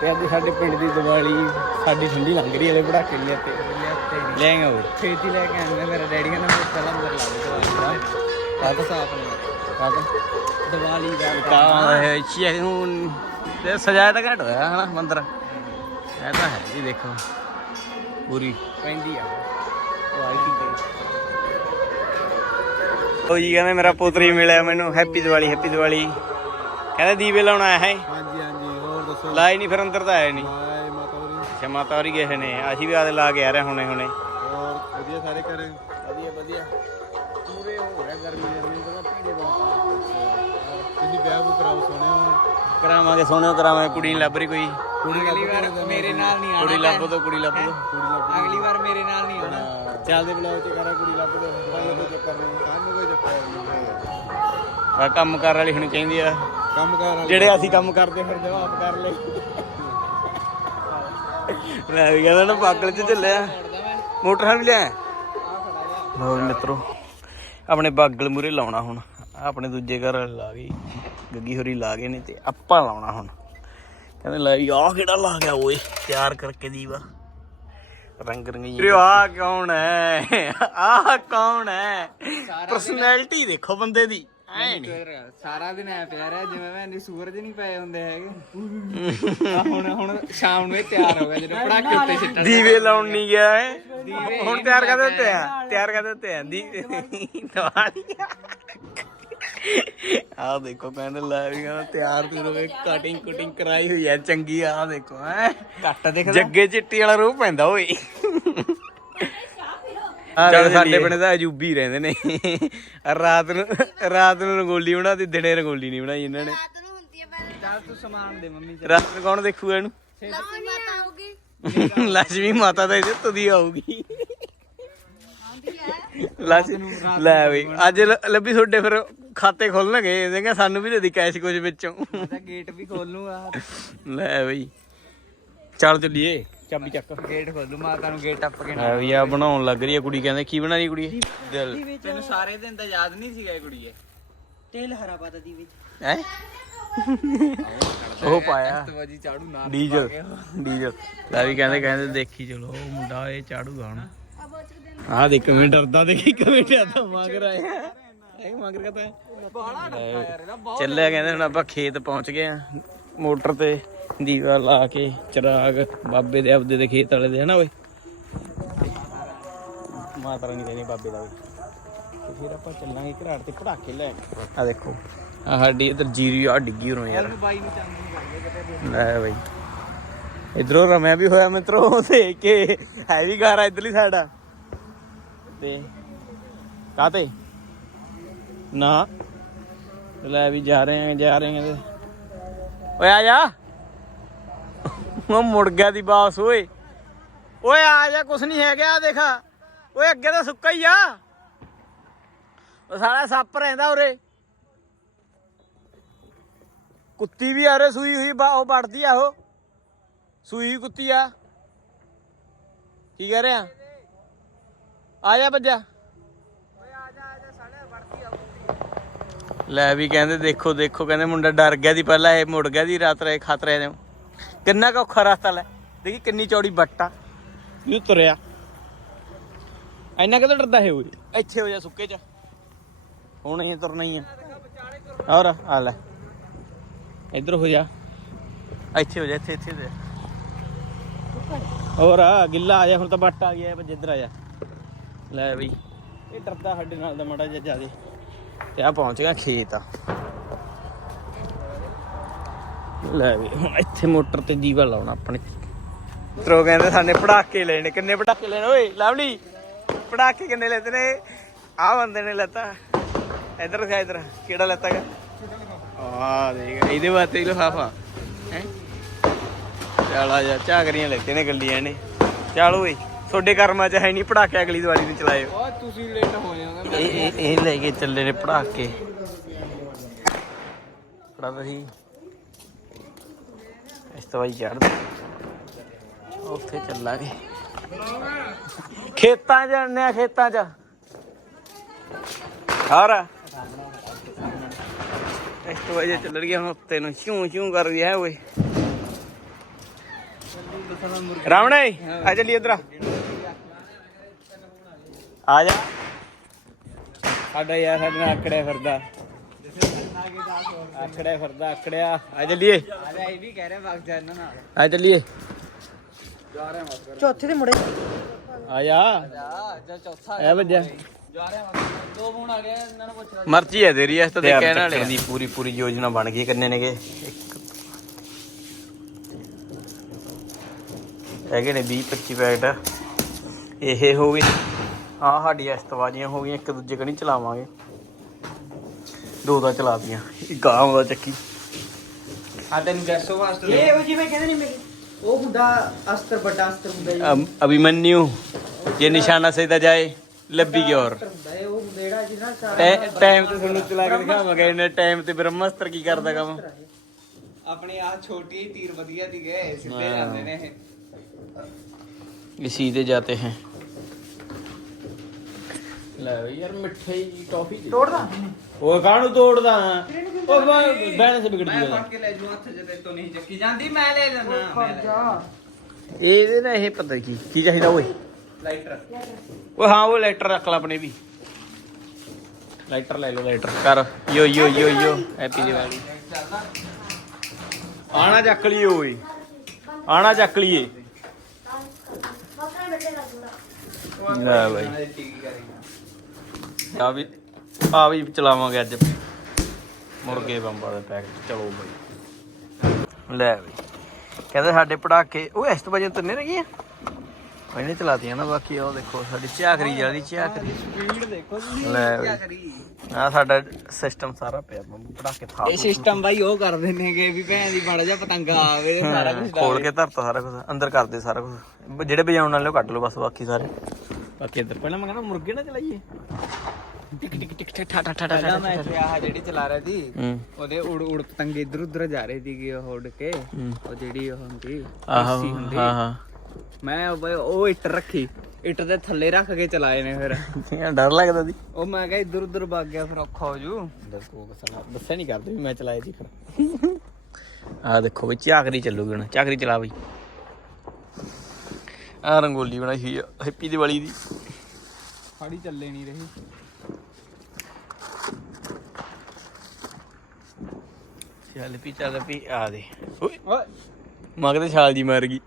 ਤੇ ਅੱਜ ਸਾਡੇ ਪਿੰਡ ਦੀ ਦੀਵਾਲੀ ਸਾਡੀ ਠੰਡੀ ਲੰਘ ਰਹੀ ਹੈ ਲੈ ਪੜਾਕੇ ਲਿਆ ਤੇ ਲੈ ਆਂਗਾ ਉਹ ਛੇਤੀ ਲੈ ਕੇ ਆਂਦਾ ਮੇਰਾ ਡੈਡੀ ਕਹਿੰਦਾ ਮੈਂ ਪਹਿਲਾਂ ਅੰਦਰ ਲਾ ਦੇ ਦੀਵਾਲੀ ਦਾ। ਕਾਹਦਾ ਸਾਫ਼ ਨਹੀਂ ਕਾਹਦਾ ਦੀਵਾਲੀ ਦਾ ਕਾ ਹੈ ਚੀਕ ਹੁਣ ਤੇ ਸਜਾਇਆ ਤਾਂ ਘੱਟ ਹੋਇਆ ਹਨਾ ਮੰਦਰ। ਇਹ ਤਾਂ ਹੈ ਜੀ ਦੇਖੋ। ਪੂਰੀ। ਪੈਂਦੀ ਆ। ਉਹ ਜੀ ਕਹਿੰਦੇ ਮੇਰਾ ਪੁੱਤਰੀ ਮਿਲਿਆ ਮੈਨੂੰ। Happy Diwali happy Diwali. ਕਹਿੰਦੇ ਦੀਵੇ ਲਾਉਣ ਆਇਆ ਹੈ। ਦੱਸੋ ਲਾਈ ਨਹੀਂ ਫਿਰ ਅੰਦਰ ਤਾਂ ਆਇਆ ਨਹੀਂ ਹਾਏ ਮਾਤਾ ਹੋਰੀ। ਅੱਛਾ ਮਾਤਾ ਹੋਰੀ ਗਏ ਨੇ। ਅਸੀਂ ਵੀ ਆਦੇ ਲਾ ਕੇ ਆ ਰਹੇ ਹੁਣੇ ਹੁਣੇ। ਹੋਰ ਵਧੀਆ ਸਾਰੇ ਘਰੇ? ਵਧੀਆ ਵਧੀਆ। ਪੂਰੇ ਹੋ ਰਿਹਾ ਗਰਮੀ ਗਰਮੀ ਤੋਂ ਭੀੜੇ ਬਹੁਤ ਤੁਸੀਂ ਵਿਆਹ ਵੀ ਕਰਾਓ ਸੋਹਣੇ ਹੋ। ਕਰਾਵਾਂਗੇ ਸੋਹਣੇ ਕਰਾਵਾਂਗੇ। ਕੁੜੀ ਨਹੀਂ ਲੱਭ ਰਹੀ ਕੋਈ। ਕੁੜੀ ਅਗਲੀ ਵਾਰ ਮੇਰੇ ਨਾਲ ਨਹੀਂ ਕੁੜੀ ਆਣਾ ਲੱਭ ਦੋ ਕੁੜੀ ਲੱਭ ਦੋ। ਕੁੜੀ ਲੱਭ ਅਗਲੀ ਵਾਰ ਮੇਰੇ ਨਾਲ ਨਹੀਂ ਆਣਾ। ਚੱਲਦੇ ਬਲੌਗ ਚ ਕਰਾ ਕੁੜੀ ਲੱਭ ਦੋ। ਸਾਨੂੰ ਕੋਈ ਚੱਕਰ ਨਹੀਂ ਸਾਨੂੰ ਕੋਈ ਚੱਕਰ ਨਹੀਂ ਆ ਕੰਮ ਕਰ ਵਾਲੀ ਹੋਣੀ ਚਾਹੀਦੀ ਆ ਕੰਮ ਕਾਰ ਵਾਲੇ ਜਿਹੜੇ ਅਸੀਂ ਕੰਮ ਕਰਦੇ ਫਿਰ ਜਵਾਬ ਕਰ ਲੈ ਲੈ ਵੀ ਕਹਿੰਦਾ ਨਾ ਪਾਗਲ ਚ ਚੱਲਿਆ। ਮੋਟਰ ਹਾਂ ਵੀ ਲਿਆ ਲੋ ਮਿੱਤਰੋ ਆਪਣੇ ਬਾਗਲ ਮੂਰੇ ਲਾਉਣਾ ਹੁਣ। ਆਪਣੇ ਦੂਜੇ ਘਰ ਲਾ ਗਈ ਗੱਗੀ ਹੋਰੀ ਲਾ ਗਏ ਨੇ ਤੇ ਆਪਾਂ ਲਾਉਣਾ ਹੁਣ। ਕਹਿੰਦੇ ਲੈ ਵੀ ਆਹ ਕਿਹੜਾ ਲਾ ਗਿਆ ਓਏ ਤਿਆਰ ਕਰਕੇ ਦੀਵਾ। ਰੰਗ ਰੰਗੀ ਆ ਕੌਣ ਹੈ? ਆਹ ਕੌਣ ਹੈ? ਪਰਸਨੈਲਿਟੀ ਦੇਖੋ ਬੰਦੇ ਦੀ। ਐ ਨਹੀਂ ਸਾਰਾ ਦਿਨ ਐ ਪਿਆ ਰਿਹਾ ਜਿਵੇਂ ਮੈਂ ਸੂਰਜ ਨਹੀਂ ਪਏ ਹੁੰਦੇ ਹੈਗੇ। *laughs* ਆਹ ਹੁਣ ਹੁਣ ਸ਼ਾਮ ਨੂੰ ਇਹ ਤਿਆਰ ਹੋ ਗਿਆ ਜਦੋਂ ਪੜਾਕੇ ਉੱਤੇ ਸਿੱਟਣ ਦੀਵੇ ਲਾਉਣ ਨਹੀਂ ਗਿਆ ਹੈ ਹੁਣ ਤਿਆਰ ਕਰ ਦਿੱਤੇ ਆ ਤਿਆਰ ਕਰ ਦਿੱਤੇ ਆ ਦੀ ਆ ਦੇਖੋ ਕਹਿੰਦੇ ਲੈ ਵੀ ਕਹਿੰਦਾ ਤਿਆਰ ਤੂੰ ਰੋਵੇ ਕਟਿੰਗ ਕੁਟਿੰਗ ਕਰਾਈ ਹੋਈ ਆ ਚੰਗੀ ਆ ਦੇਖੋ ਹੈ। ਘੱਟ ਦੇਖ ਜੱਗੇ ਚਿੱਟੀ ਵਾਲਾ ਰੂਹ ਪੈਂਦਾ ਓਏ। ਚੱਲ ਸਾਡੇ ਪਿੰਡ ਦਾ ਅਜੂਬੀ ਰਹਿੰਦੇ ਨੇ। ਰਾਤ ਨੂੰ ਰਾਤ ਨੂੰ ਰੰਗੋਲੀ ਬਣਾਤੀ ਦਿਨੇ ਰੰਗੋਲੀ ਨਹੀਂ ਬਣਾਈ ਇਹਨਾਂ ਨੇ। ਰਾਤ ਨੂੰ ਕੌਣ ਦੇਖੂਗਾ ਇਹਨੂੰ? ਲక్ష్ਮੀ ਮਾਤਾ ਆਊਗੀ। ਲక్ష్ਮੀ ਦਾ ਇਹਦੇ ਤੁਦੀ ਆਊਗੀ। ਲੈ ਬਈ ਅੱਜ ਲੱਭੀ ਤੁਹਾਡੇ ਫਿਰ ਖਾਤੇ ਖੋਲਣਗੇ ਦੇਗਾ ਸਾਨੂੰ ਵੀ ਦੇ ਦੀ ਕੈਸ਼ ਕੁਝ ਵਿੱਚੋਂ। ਗੇਟ ਵੀ ਖੋਲ ਲੂੰਗਾ ਲੈ ਬਈ। ਚੱਲ ਚੱਲੀਏ। ਚਾਬੀ ਚੱਕ। ਗੇਟ ਖੋਲੂ ਮਾਤਾ ਨੂੰ ਗੇਟ ਟੱਪ ਕੇ ਬਈ ਆ ਬਣਾਉਣ ਲੱਗ ਰਹੀ ਹੈ ਕੁੜੀ ਕਹਿੰਦੇ ਕੀ ਬਣਾ ਰਹੀ ਕੁੜੀ? ਇਹ? ਦਿਲ। ਤੈਨੂੰ ਸਾਰੇ ਦਿਨ ਤਾਂ ਯਾਦ ਨਹੀਂ ਸੀਗਾ ਇਹ ਕੁੜੀਏ ਤੇਲ ਹਰਾ ਪਾਤਾ ਦੀ ਵਿੱਚ। ਹੈ? ਉਹ ਪਾਇਆ। ਤਵਾਜੀ ਚਾੜੂ ਨਾਲ ਡੀਜ਼ਲ। ਡੀਜ਼ਲ। ਲੈ ਵੀ ਕਹਿੰਦੇ ਕਹਿੰਦੇ ਦੇਖੀ ਚਲੋ ਉਹ ਮੁੰਡਾ ਇਹ ਚਾੜੂਗਾ ਹੁਣ। ਆਹ ਦੇਖ ਕਿਵੇਂ ਡਰਦਾ ਦੇਖੀ ਕਿਵੇਂ ਡਰਦਾ ਮਗਰ ਆਇਆ ਇਹ। ਮਗਰ ਕਹਤਾ ਚੱਲਿਆ ਕਹਿੰਦੇ ਹੁਣ ਆਪਾਂ ਖੇਤ ਪਹੁੰਚ ਗਏ ਆ ਮੋਟਰ ਤੇ। ਦੀਵਾ ਲਾ ਕੇ ਚਿਰਾਗ ਬਾਬੇ ਦੇ ਆਪਦੇ ਦੇ ਖੇਤ ਵਾਲੇ ਦੇ ਹਨਾ ਓਏ? ਮਾਤਾ ਰਾਣੀ ਕਹਿੰਦੀ ਬਾਬੇ ਦਾ ਓਏ ਤੇ ਫਿਰ ਆਪਾਂ ਚੱਲਾਂਗੇ ਘਰਾੜ ਤੇ ਪੜਾਕੇ ਲੈ ਕੇ। ਆ ਦੇਖੋ। ਆ ਸਾਡੀ ਇਧਰ ਜੀਰੀ ਆ ਡਿੱਗੀ ਹੋਰੋਂ ਯਾਰ ਬਾਈ ਨੂੰ ਲੈ ਬਈ। ਇਧਰੋਂ ਰਮਿਆ ਵੀ ਹੋਇਆ ਮਿੱਤਰੋ ਦੇਖ ਕੇ। ਹੈ ਵੀ ਘਰ ਆ ਇਧਰਲੀ ਸਾਈਡ ਤੇ ਕਾਤੇ ਨਾ। ਲੈ ਵੀ ਜਾ ਰਹੇ ਆ ਜਾ ਰਹੇ ਆ ਓਏ ਆ ਜਾ। ਉਹ ਮੁੜ ਗਿਆ ਦੀ ਬਾਸ, ਓਏ। ਓਏ, ਆ ਜਾ, ਕੁਛ ਨਹੀਂ ਹੈਗਾ, ਆ ਦੇਖ। ਓਏ, ਅੱਗੇ ਤਾਂ ਸੁੱਕਾ ਹੀ ਆ। ਉਹ ਸਾਲਾ ਸੱਪ ਰਹਿੰਦਾ ਉਰੇ। ਕੁੱਤੀ ਵੀ ਆ ਸੂਈ ਹੋਈ ਉਹ ਵੜਦੀ ਆ ਉਹ। ਸੂਈ ਕੁੱਤੀ ਆ। ਕੀ ਕਹਿ ਰਿਹਾ? ਆ ਜਾ ਬੱਜਾ ਲੈ ਵੀ ਕਹਿੰਦੇ ਦੇਖੋ ਦੇਖੋ, ਕਹਿੰਦੇ ਮੁੰਡਾ ਡਰ ਗਿਆ ਦੀ ਪਹਿਲਾਂ, ਇਹ ਮੁੜ ਗਿਆ ਦੀ ਰਾਤ ਰੇ ਖਤਰੇ ਨੇ। ਕਿੰਨਾ ਕੁ ਔਖਾ ਰਸਤਾ ਲੈ। ਦੇਖੀ ਕਿੰਨੀ ਚੌੜੀ ਬੱਟਾ ਇਹ ਤੁਰਿਆ। ਇੰਨਾ ਕਿਦੋਂ ਡਰਦਾ ਹੈ ਓਏ ਇੱਥੇ ਹੋ ਜਾ ਸੁੱਕੇ ਚ। ਹੁਣ ਇਹ ਤੁਰਨਾ ਹੀ ਆ। ਹੋਰ ਆ ਲੈ। ਇੱਧਰ ਹੋ ਜਾ। ਇੱਥੇ ਹੋ ਜਾ ਇੱਥੇ ਇੱਥੇ ਹੋਰ ਆ ਗਿੱਲਾ ਆ ਜਾ ਹੁਣ ਤਾਂ ਬੱਟ ਆ ਗਿਆ ਇੱਧਰ ਆ ਜਾ। ਲੈ ਬਈ। ਇਹ ਡਰਦਾ ਸਾਡੇ ਨਾਲ ਦਾ ਮੜਾ ਜਿਹਾ ਜਿਆਦੇ। ਤੇ ਆ ਪਹੁੰਚ ਗਿਆ ਖੇਤ ਆ। ਲੈ ਵੀ ਹੁਣ ਇੱਥੇ ਮੋਟਰ ਤੇ ਦੀਵਾ ਲਾਉਣਾ ਆਪਣੇ। ਤਰੋ ਕਹਿੰਦੇ ਸਾਡੇ ਪੜਾਕੇ ਲੈਣੇ ਕਿੰਨੇ ਪੜਾਕੇ ਲੈਣੇ ਓਏ ਲਵਲੀ ਪੜਾਕੇ ਕਿੰਨੇ ਲੈਤੇ ਨੇ ਆ ਬੰਦੇ ਨੇ ਲੈਤਾ। ਇਧਰ ਦਿਖਾ ਇਧਰ। ਕਿਹੜਾ ਲੈਤਾ ਗਾ ਆ ਦੇਖ ਇਹਦੇ ਵਾਸਤੇ ਹੀ ਲਫਾਫਾ। ਹੈ? ਚੱਲ ਆ ਜਾ ਝਾਗਰੀਆਂ ਲੈਤੇ ਨੇ ਗੱਲੀਆਂ ਨੇ। ਚੱਲ ਓਏ ਤੁਹਾਡੇ ਕਰਮਾਂ ਚ ਹੈ ਨਹੀਂ ਪੜਾਕੇ ਅਗਲੀ ਦੀਵਾਲੀ ਨੂੰ ਚਲਾਇਓ। ਉਹ ਤੁਸੀਂ ਲੇਟ ਹੋ ਜਾਓਗੇ ਇਹ ਇਹ ਲੈ ਕੇ ਚੱਲੇ ਨੇ ਪੜਾਕੇ। ਪੜਾ ਰਹੀ ਇਸ ਚੜ੍ਹਦੇ ਉੱਥੇ ਚੱਲਾਂਗੇ। ਖੇਤਾਂ 'ਚ ਜਾਂਦੇ ਆ, ਖੇਤਾਂ 'ਚ। ਹਾਰ? ਇਸ ਤੋਂ ਵਜੇ ਚੱਲ ਰਹੀ ਹੁਣ ਉੱਤੇ ਨੂੰ ਛੂ ਛੂ ਕਰ ਰਹੀ ਹੈ ਓਏ। ਰਾਵਣੇ ਆ ਚੱਲੀ ਇਧਰ ਆ। ਜਾ। ਸਾਡਾ ਯਾਰ, ਸਾਡੇ ਨਾਲ ਆਕੜਿਆ ਫਿਰਦਾ। ਆਕੜਿਆ ਫਿਰਦਾ ਆਕੜਿਆ ਆ ਚੱਲੀਏ। ਅਰੇ ਇਹ ਵੀ ਕਹਿ ਰਿਹਾ ਵਗ ਜਾ ਇਹਨਾਂ ਨਾਲ ਆ ਚੱਲੀਏ। ਚੌਥੇ ਦੇ ਮੁੜੇ ਆ ਜਾ। ਜਾ ਜਾ ਚੌਥਾ ਐ ਵੱਜਿਆ। ਜਾ ਰਿਹਾ ਦੋ ਫੋਨ ਆ ਗਏ ਇਹਨਾਂ ਨੂੰ ਪੁੱਛ ਮਰਜ਼ੀ ਹੈ ਤੇਰੀ ਇਸ ਤਾਂ ਤਿਆਰ ਕਹਿਣ ਵਾਲੇ ਦੀ ਪੂਰੀ ਪੂਰੀ ਯੋਜਨਾ ਬਣ ਗਈ ਕਿੰਨੇ ਨੇਗੇ? ਇੱਕ ਹੈਗੇ ਨੇ 20 25 ਪੈਕਟ। ਇਹ ਹੋ ਗਏ ਆ ਸਾਡੀਆਂ ਇਸਤਵਾਜੀਆਂ ਹੋ ਗਈਆਂ ਇੱਕ ਦੂਜੇ ਕਣੀ ਚਲਾਵਾਂਗੇ। ਦੋ ਦਾ ਚਲਾਤੀਆਂ ਇੱਕ ਗਾਂ ਦਾ ਚੱਕੀ ਆ ਤੈਨੂੰ ਗੈਸੋ ਵਾਸਤੇ ਇਹ ਉਹ ਜਿਵੇਂ ਕਹਿੰਦੇ ਨਹੀਂ ਮੇਰੇ ਉਹ ਹੁੰਦਾ ਅਸਤਰ ਵੱਡਾ ਅਸਤਰ ਹੁੰਦਾ ਜੀ ਅਮ- ਅਭਿਮਨਿਊ ਜੇ ਨਿਸ਼ਾਨਾ ਸਹੀਦਾ ਜਾਏ ਲੱਭੀ ਕੀ ਔਰ ਹੁੰਦਾ ਇਹ ਉਹ ਹੁੰਦਾ ਜਿਹੜਾ ਜਿਹਨਾਂ ਸਾਰਾ ਟਾਈਮ ਤੇ ਤੁਹਾਨੂੰ ਚਲਾ ਕੇ ਦਿਖਾਵਾਂਗੇ ਇਹਨੇ ਟਾਈਮ ਤੇ ਬ੍ਰਹਮਸਤਰ ਕੀ ਕਰਦਾ ਕੰਮ ਆਪਣੇ ਆ ਛੋਟੀ ਜਿਹੀ ਤੀਰ ਵਧੀਆ ਦੀ ਗਏ ਸਿੱਧੇ ਜਾਂਦੇ ਨੇ ਇਹ इसी दे जाते हैं ਲੈ ਬਈ ਯਾਰ ਮਿੱਠੇ ਜੀ ਟੌਫੀ ਦੇ। ਤੋੜਦਾ? ਉਹ ਕਾਹਨੂੰ ਤੋੜਦਾ? ਉਹ ਬੈਣ ਸੇ ਵਿਗੜ ਮੈਂ ਫੜ ਕੇ ਲੈ ਜੂ ਹੱਥ ਜੇ ਤੋਂ ਨਹੀਂ ਚੱਕੀ ਜਾਂਦੀ ਮੈਂ ਲੈ ਲੈਣਾ ਇਹਦੇ ਨਾਲ ਇਹ ਪਤਾ ਕੀ ਕੀ ਚਾਹੀਦਾ ਓਏ? ਲਾਈਟਰ ਓਏ ਹਾਂ ਉਹ ਲਾਈਟਰ ਰੱਖ ਲੈ ਆਪਣੇ ਵੀ। ਲਾਈਟਰ ਲੈ ਲਓ ਲਾਈਟਰ। ਕਰ। ਯੋ ਯੋ ਯੋ ਯੋ। ਹੈਪੀ ਦੀਵਾਲੀ ਆਣਾ ਚੱਕ ਲਈ ਓਏ। ਆਣਾ ਚੱਕ ਲਈਏ। ਲੈ ਬਾਈ। ਆ ਵੀ ਆ ਵੀ ਚਲਾਵਾਂਗੇ ਅੱਜ। ਮੁਰਗੇ ਬੰਬਾਂ ਦਾ ਪੈਕਟ ਚਲੋ ਬਈ। ਲੈ ਬਈ ਕਹਿੰਦੇ ਸਾਡੇ ਪੜਾਕੇ ਉਹ ਇਸ ਤੋਂ ਵਜੇ ਤੰਨੇ ਰਹਿ ਇਹਨੇ ਚਲਾਤੀਆਂ ਨਾ ਬਾਕੀ ਉਹ ਦੇਖੋ ਸਾਡੀ ਝਾਕਰੀ ਜਿਹੜੀ ਝਾਕਰੀ। ਸਪੀਡ ਦੇਖੋ ਲੈ ਕੀ ਆ ਸਾਡਾ ਸਿਸਟਮ ਸਾਰਾ ਪਿਆ ਬੰਬੂ ਪੜਾਕੇ ਥਾ ਇਹ ਸਿਸਟਮ ਬਾਈ ਉਹ ਕਰ ਦਿੰਦੇ ਨੇਗੇ ਵੀ ਭੈਣ ਦੀ ਬੜਾ ਜਿਹਾ ਪਤੰਗਾ ਆਵੇ ਸਾਰਾ ਕੁਝ ਖੋਲ ਕੇ ਧਰਤਾ ਸਾਰਾ ਕੁਝ ਅੰਦਰ ਕਰਦੇ ਸਾਰਾ ਕੁਝ ਜਿਹੜੇ ਵਜਾਉਣ ਵਾਲੇ ਉਹ ਕੱਢ ਲਓ ਬਸ ਬਾਕੀ ਸਾਰੇ। ਬਾਕੀ ਇੱਧਰ ਪਹਿਲਾਂ ਮੈਂ ਕਹਿੰਦਾ ਮੁਰਗੇ ਨਾ ਚਲਾਈਏ। ਟਿਕ ਟਿਕ ਟਿਕ ਟਿਕ ਠਾ ਠਾ ਠਾ ਠਾ ਪਹਿਲਾਂ ਮੈਂ ਇੱਥੇ ਆਹ ਜਿਹੜੀ ਚਲਾ ਰਿਹਾ ਸੀ ਹੂੰ। ਉਹਦੇ ਉੜ ਉੜ ਪਤੰਗੇ ਇਧਰ ਉਧਰ ਜਾ ਰਹੇ ਸੀਗੇ ਉਹ ਉੱਡ ਕੇ। ਹੂੰ। ਉਹ ਜਿਹੜੀ ਉਹ ਹੁੰਦੀ ਆਹੋ ਹੁੰਦੀ। ਹਾਂ ਹਾਂ। ਮੈਂ ਉਹ ਬਈ ਉਹ ਇੱਟ ਰੱਖੀ ਇੱਟ ਦੇ ਥੱਲੇ ਰੱਖ ਕੇ ਚਲਾਏ ਨੇ ਫਿਰ। ਡਰ ਲੱਗਦਾ ਸੀ। ਉਹ ਮੈਂ ਕਿਹਾ ਇਧਰ ਉਧਰ ਵਗ ਗਿਆ ਫਿਰ ਔਖਾ ਹੋ ਜੂ। ਦੱਸੋ ਦੱਸਣਾ ਦੱਸਿਆ ਨਹੀਂ ਕਰਦੇ ਵੀ ਮੈਂ ਚਲਾਏ ਸੀ ਫਿਰ। ਆ ਦੇਖੋ ਵੀ ਝਾਕਰੀ ਚੱਲੂਗੀ ਹੁਣ। ਝਾਕਰੀ ਚਲਾ ਬਈ। ਆ ਰੰਗੋਲੀ ਬਣਾਈ ਹੋਈ ਆ ਹੈਪੀ ਦੀਵਾਲੀ ਦੀ। ਫਾੜੀ ਚੱਲੇ ਨਹੀਂ ਰਹੀ। ਚੱਲ ਪੀ ਚੱਲ ਪੀ ਆ ਦੇ। ਓਏ ਓਏ। ਮਗਦੇ ਛਾਲ ਜੀ ਮਾਰ ਗਈ।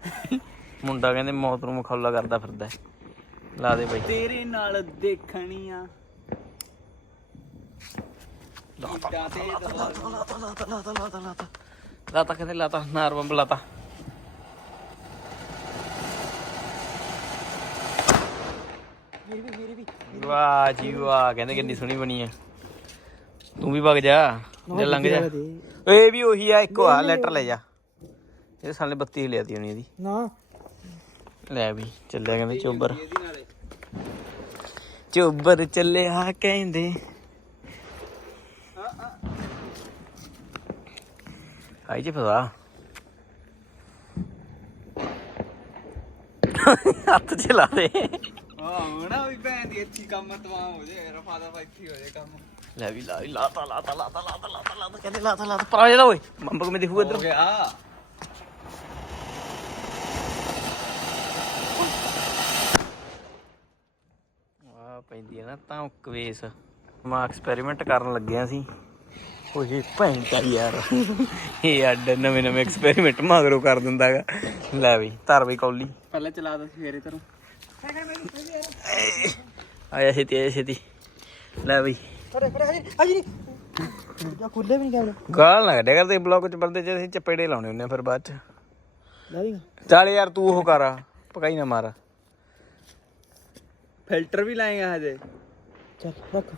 ਮੁੰਡਾ ਕਹਿੰਦੇ ਮੌਤ ਨੂੰ ਮਖੌਲਾ ਕਰਦਾ ਫਿਰਦਾ। ਲਾ ਦੇ ਬਈ। ਤੇਰੇ ਨਾਲ ਦੇਖਣੀਆਂ ਲਾਤਾ। ਤੇ ਦਵਾ ਲਾਤਾ ਕਹਿੰਦੇ ਲਾਤਾ ਨਾਰ ਬੰਬ ਲਾਤਾ। ਵਾਹ ਜੀ ਵਾਹ ਕਹਿੰਦੇ ਕਿੰਨੀ ਸੋਹਣੀ ਬਣੀ ਆ। ਤੂੰ ਵੀ ਵਗ ਜਾ ਜੇ ਲੰਘ ਜਾ। ਓਏ ਇਹ ਵੀ ਉਹੀ ਆ ਇੱਕੋ ਆ ਲੈਟਰ ਲੈ ਜਾ। ਇਹ ਸਾਲੇ ਬੱਤੀ ਲਿਆਦੀ ਹੋਣੀ ਇਹਦੀ। ਨਾ। ਲੈ ਵੀ ਚੱਲਿਆ ਕਹਿੰਦੇ ਚੋਬਰ। ਚੋਬਰ ਚੱਲਿਆ ਕਹਿੰਦੇ। ਆਈ ਜੇ ਫਸਾ। ਹੱਥ ਚ ਲਾ ਦੇ। ਹਾਂ ਹੋਣਾ ਵੀ ਭੈਣ ਦੀ ਅੱਛੀ ਕੰਮ ਤਮਾਮ ਹੋ ਜੇ ਰਫਾ ਦਾ ਇੱਥੇ ਹੋ ਜੇ ਕੰਮ। ਲੈ ਵੀ ਲਾ ਵੀ ਲਾਤਾ ਲਾਤਾ ਲਾਤਾ ਲਾਤਾ ਲਾਤਾ ਲਾਤਾ ਕਹਿੰਦੇ ਲਾਤਾ ਲਾਤਾ ਪਰ ਆ ਜਾ ਓਏ। ਮੰਬਕ ਮੇ ਦੇਖੂ ਹੋ ਇੱਧਰ ਗਿਆ। ਆ ਪੈਂਦੀ ਹੈ ਨਾ ਤਾਂ ਕਵੇਸ। ਮੈਂ ਐਕਸਪੈਰੀਮੈਂਟ ਕਰਨ ਲੱਗਿਆ ਸੀ। ਓਏ ਚਾ ਯਾਰ ਇਹ ਅੱਡ ਨਵੇਂ ਨਵੇਂ ਐਕਸਪੈਰੀਮੈਂਟ ਮਗਰੋਂ ਕਰ ਦਿੰਦਾਗਾ ਲੈ ਵੀ ਧਰ ਵੀ ਕੌਲੀ। ਪਹਿਲਾਂ ਚਲਾ ਦੋ ਫੇਰੇ ਤਰੋਂ। ਆਇਆ ਛੇਤੀ ਆਇਆ ਛੇਤੀ। ਲੈ ਬਈ। ਫੜੇ ਫੜੇ ਹਜੀ ਹਜੀ ਜਾਂ ਖੁੱਲੇ ਵੀ ਨਹੀਂ ਕੈਮਰਾ। ਗਾਲ ਨਾ ਕੱਢਿਆ ਕਰਦੇ ਬਲੌਗ ਚ ਬੰਦੇ ਜੇ ਅਸੀਂ ਚਪੇੜੇ ਲਾਉਣੇ ਹੁੰਦੇ ਆ ਫਿਰ ਬਾਅਦ ਚ। ਦੀ ਚੱਲ ਯਾਰ ਤੂੰ ਉਹ ਕਰ ਪਕਾਈ ਨਾ ਮਾਰ। ਫਿਲਟਰ ਵੀ ਲਾਏਗਾ ਹਜੇ। ਚੱਲ ਰੱਖ।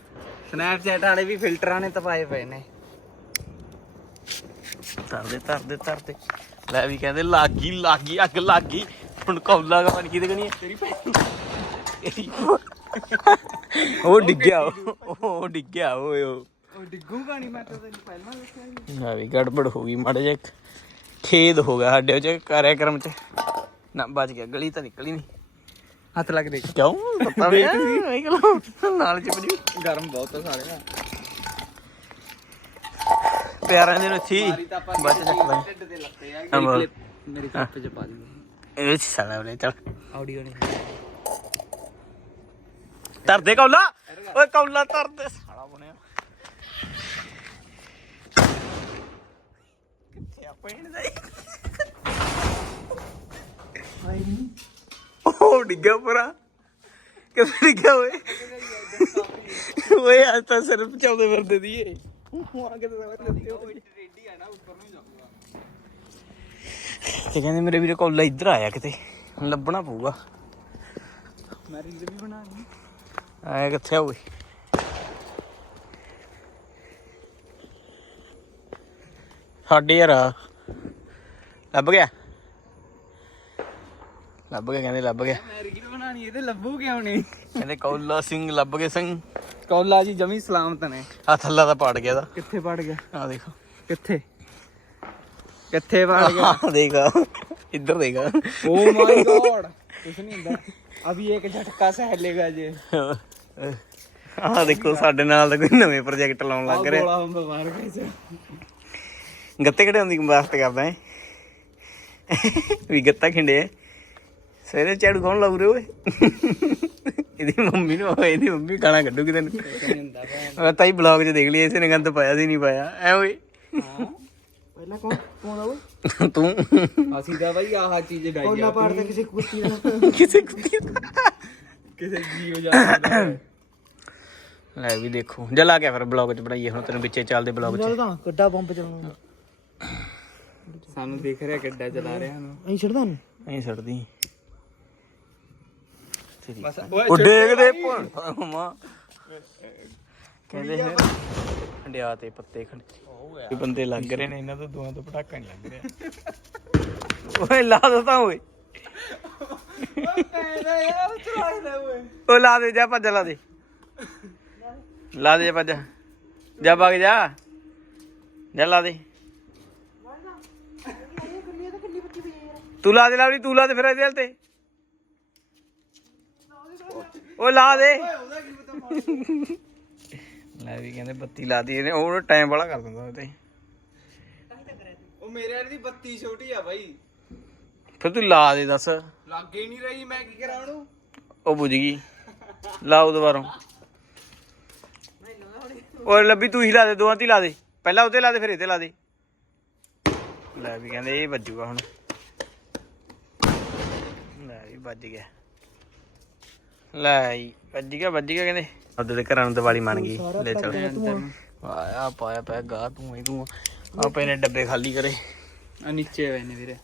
ਸਨੈਪਚੈਟ ਵਾਲੇ ਵੀ ਫਿਲਟਰਾਂ ਨੇ ਤਪਾਏ ਪਏ ਨੇ। ਧਰਦੇ ਧਰਦੇ ਧਰਦੇ। ਲੈ ਵੀ ਕਹਿੰਦੇ ਲਾਗੀ ਲਾਗੀ ਅੱਗ ਲਾਗੀ। ਹੁਣ ਕੌਲਾ ਪਾਣੀ ਕਿਤੇ ਕਣੀ ਤੇਰੀ ਤੇਰੀ ਉਹ ਡਿੱਗਿਆ ਉਹ ਉਹ ਡਿੱਗਿਆ ਓਏ ਉਹ ਉਹ ਡਿੱਗੂਗਾ ਨਹੀਂ ਮੈਂ ਤਾਂ ਤੈਨੂੰ ਪਹਿਲਾਂ ਦੱਸਿਆ ਸੀ ਹਾਂ ਵੀ ਗੜਬੜ ਹੋ ਗਈ ਮਾੜਾ ਜਿਹਾ ਖੇਦ ਹੋ ਗਿਆ ਸਾਡੇ ਉਹ ਚ ਕਾਰਿਆਕਰਮ ਚ। ਨਾ ਬਚ ਗਿਆ ਗਲੀ ਤਾਂ ਨਿਕਲੀ ਨਹੀਂ ਹੱਥ ਲੱਗ ਦੇ ਕਿਉਂ? ਪਤਾ ਵੀ ਨਹੀਂ ਕਿਲੋ ਨਾਲ ਚ ਬੜੀ ਗਰਮ ਬਹੁਤ ਆ ਸਾਰੇ ਦਾ ਪਿਆਰਾਂ ਦੇ ਤਾਂ ਆਪਾਂ ਬਚ ਚੱਕ ਲੈ ਢਿੱਡ ਦੇ ਲੱਤੇ ਆ। ਹਾਂ, ਬੋਲ। ਕਲਿੱਪ ਮੇਰੇ ਕੱਪ ਚ ਪਾ ਦੂੰਗਾ ਇਹ ਸਾਲਾ ਉਹਨੇ ਚੱਲ। ਆਡੀਓ ਨਹੀਂ। ਧਰ ਦੇ ਕੌਲਾ? ਓਏ ਕੌਲਾ ਧਰ ਦੇ ਸਾਲਾ ਬਣਿਆ। ਕਿੱਥੇ ਆ ਪੈਣ ਦਾ? ਉਹ ਡਿੱਗਾ ਪੂਰਾ। ਕਿੱਥੇ ਗਿਆ ਓਏ? ਓਏ ਅੱਜ ਤਾਂ ਸਿਰਫ ਚਾਉਂਦੇ ਫਿਰਦੇ ਦੀ ਏ। ਤੇ ਕਹਿੰਦੇ ਮੇਰੇ ਵੀਰੇ ਕੋਲ ਇੱਧਰ ਆਇਆ ਕਿਤੇ ਹੁਣ ਲੱਭਣਾ ਪਊਗਾ। ਮੈਂ ਰੀਲ ਵੀ ਬਣਾਣੀ ਆਇਆ ਕਿੱਥੇ ਓਏ ਸਾਡੇ ਯਾਰ। ਲੱਭ ਗਿਆ? ਲੱਭ ਗਿਆ ਕਹਿੰਦੇ ਲੱਭ ਗਿਆ। ਮੈਂ ਰੀਲ ਬਣਾਣੀ ਇਹਦੇ ਲੱਭੂ ਕਿਉਂ ਨਹੀਂ? ਕਹਿੰਦੇ ਕੌਲਾ ਸਿੰਘ ਲੱਭ ਗਏ ਸਿੰਘ। ਕੌਲਾ ਜੀ ਜਮੀ ਸਲਾਮਤ ਨੇ। ਆ ਥੱਲਾ ਤਾਂ ਪਾੜ ਗਿਆ ਦਾ ਕਿੱਥੇ ਪੜ ਗਿਆ? ਆ ਦੇਖੋ। ਕਿੱਥੇ? ਕਿੱਥੇ ਪੜ ਗਿਆ? ਦੇਖਾ ਇੱਧਰ ਦੇਖਾ। ਓ ਮਾਈ ਗॉड ਕੁਛ ਨਹੀਂ ਹੁੰਦਾ। ਅਭੀ ਇੱਕ ਝਟਕਾ ਸਹਿ ਲੇਗਾ ਜੇ। ਆ ਦੇਖੋ ਸਾਡੇ ਨਾਲ ਤਾਂ ਕੋਈ ਨਵੇਂ ਪ੍ਰੋਜੈਕਟ ਲਾਉਣ ਲੱਗ ਰਿਹਾ। ਗੋਲਾ ਬੰਬ ਮਾਰ ਕੇ ਗੱਤੇ ਖੜਾਉਣ ਦੀ ਵਾਸਤੇ ਕਰਦਾ ਹੈ? ਵੀ ਗੱਤਾ ਖਿੰਡੇ ਸਵੇਰੇ ਝਾੜੂ ਕੌਣ ਲਾਉ ਰਿਹਾ ਓਏ? ਇਹਦੀ ਮੰਮੀ ਨੂੰ ਇਹਦੀ ਮੰਮੀ ਗਾਣਾ ਕੱਢੂਗੀ ਤੈਨੂੰ। ਹੁੰਦਾ ਮੈਂ ਤਾਂ ਹੀ ਬਲੌਗ 'ਚ ਦੇਖ ਲਈ ਇਸੇ ਨੇ ਗੰਦ ਪਾਇਆ ਸੀ ਨਹੀਂ ਪਾਇਆ। ਐ ਓਏ। ਹਾਂ। ਪਹਿਲਾਂ ਕੌਣ ਕੌਣ ਆਉ ਤੂੰ ਅਸੀਂ ਤਾਂ ਬਾਈ ਆਹ ਚੀਜ਼ ਡਾਈ ਕੋਲਾ ਪਾੜਦਾ ਕਿਸੇ ਕੁੱਤੀ ਦਾ ਕਿਸੇ ਕੁੱਤੀ ਕਿਸੇ ਜੀਵ ਜਾਂਦਾ ਲੈ ਵੀ ਦੇਖੋ ਜਲ ਆ ਗਿਆ ਫਿਰ ਬਲੌਗ 'ਚ ਬਣਾਈਏ ਹੁਣ ਤੈਨੂੰ ਵਿੱਚੇ ਚੱਲਦੇ ਬਲੌਗ 'ਚ ਤਾਂ ਕੱਡਾ ਬੰਬ ਚਲਾਉਣਾ ਸਾਨੂੰ ਦੇਖ ਰਿਹਾ ਕਿੱਡਾ ਚਲਾ ਰਿਹਾ ਨੂੰ ਅਸੀਂ ਛੱਡਦਾ ਨਹੀਂ ਐਂ ਛੱਡਦੀ ਬਸ ਉਹ ਡੇਗਦੇ ਮਾਂ ਕਹਿੰਦੇ ਫਿਰ ਖੰਡਿਆ ਤੇ ਪੱਤੇ ਖੰਡੇ ਇਹ ਬੰਦੇ ਲੱਗ ਰਹੇ ਨੇ ਇਹਨਾਂ ਤੋਂ ਦੋਹਾਂ ਤੋਂ ਪਟਾਕਾ ਨਹੀਂ ਲੱਗ ਰਿਹਾ। ਓਏ ਲਾ ਦੋ ਤਾਂ ਓਏ। ਓ ਲਾ ਦੇ ਜਾ ਭੱਜ ਲਾ ਦੇ। ਲਾ ਦੇ ਭੱਜ। ਜਾ ਵਗ ਜਾ। ਜਾ ਲਾ ਦੇ। ਤੂੰ ਲਾ ਦੇ ਲਾਵਰੀ ਤੂੰ ਲਾ ਦੇ ਫਿਰ ਇਹਦੇ ਹਲ ਤੇ। ਉਹ ਲਾ ਦੇ। ਲੈ ਵੀ ਕਹਿੰਦੇ ਬੱਤੀ ਲਾ ਦੀ ਇਹਨੇ ਉਹ ਟਾਈਮ ਵਾਲਾ ਕਰ ਦਿੰਦਾ ਤੇ ਉਹ ਮੇਰੇ ਵਾਲੀ ਦੀ ਬੱਤੀ ਛੋਟੀ ਆ ਬਾਈ। ਫਿਰ ਤੂੰ ਲਾ ਦੇ ਦੱਸ। ਲੱਗੇ ਨਹੀਂ ਰਹੀ ਮੈਂ ਕੀ ਕਰਾਂ ਉਹਨੂੰ? ਉਹ ਬੁਝ ਗਈ। ਲਾਓ ਦੁਬਾਰਾ। ਓਏ ਲੱਭੀ ਤੂੰ ਹੀ ਲਾ ਦੇ ਦੋਵਾਂ ਤੇ ਹੀ ਲਾ ਦੇ। ਪਹਿਲਾਂ ਉਹਤੇ ਲਾ ਦੇ ਫਿਰ ਇਹਤੇ ਲਾ ਦੇ। ਲੈ ਵੀ ਕਹਿੰਦੇ ਇਹ ਵੱਜੂਗਾ ਹੁਣ। ਲੈ ਵੀ ਵੱਜ ਗਿਆ। ਲੈ ਵੱਜ ਗਿਆ ਵੱਜ ਗਿਆ ਕਹਿੰਦੇ। ਉਹਦੇ ਦੇ ਘਰਾਂ ਨੂੰ ਦੀਵਾਲੀ ਮੰਨ ਗਈ। ਲੈ ਚੱਲ। ਆਇਆ ਪਾਇਆ ਪਿਆ ਗਾ ਤੂੰ ਹੀ ਤੂੰ ਆਪੇ ਨੇ ਡੱਬੇ ਖਾਲੀ ਕਰੇ। ਆ ਨੀਚੇ ਹੋਏ ਨੇ ਵੀਰੇ।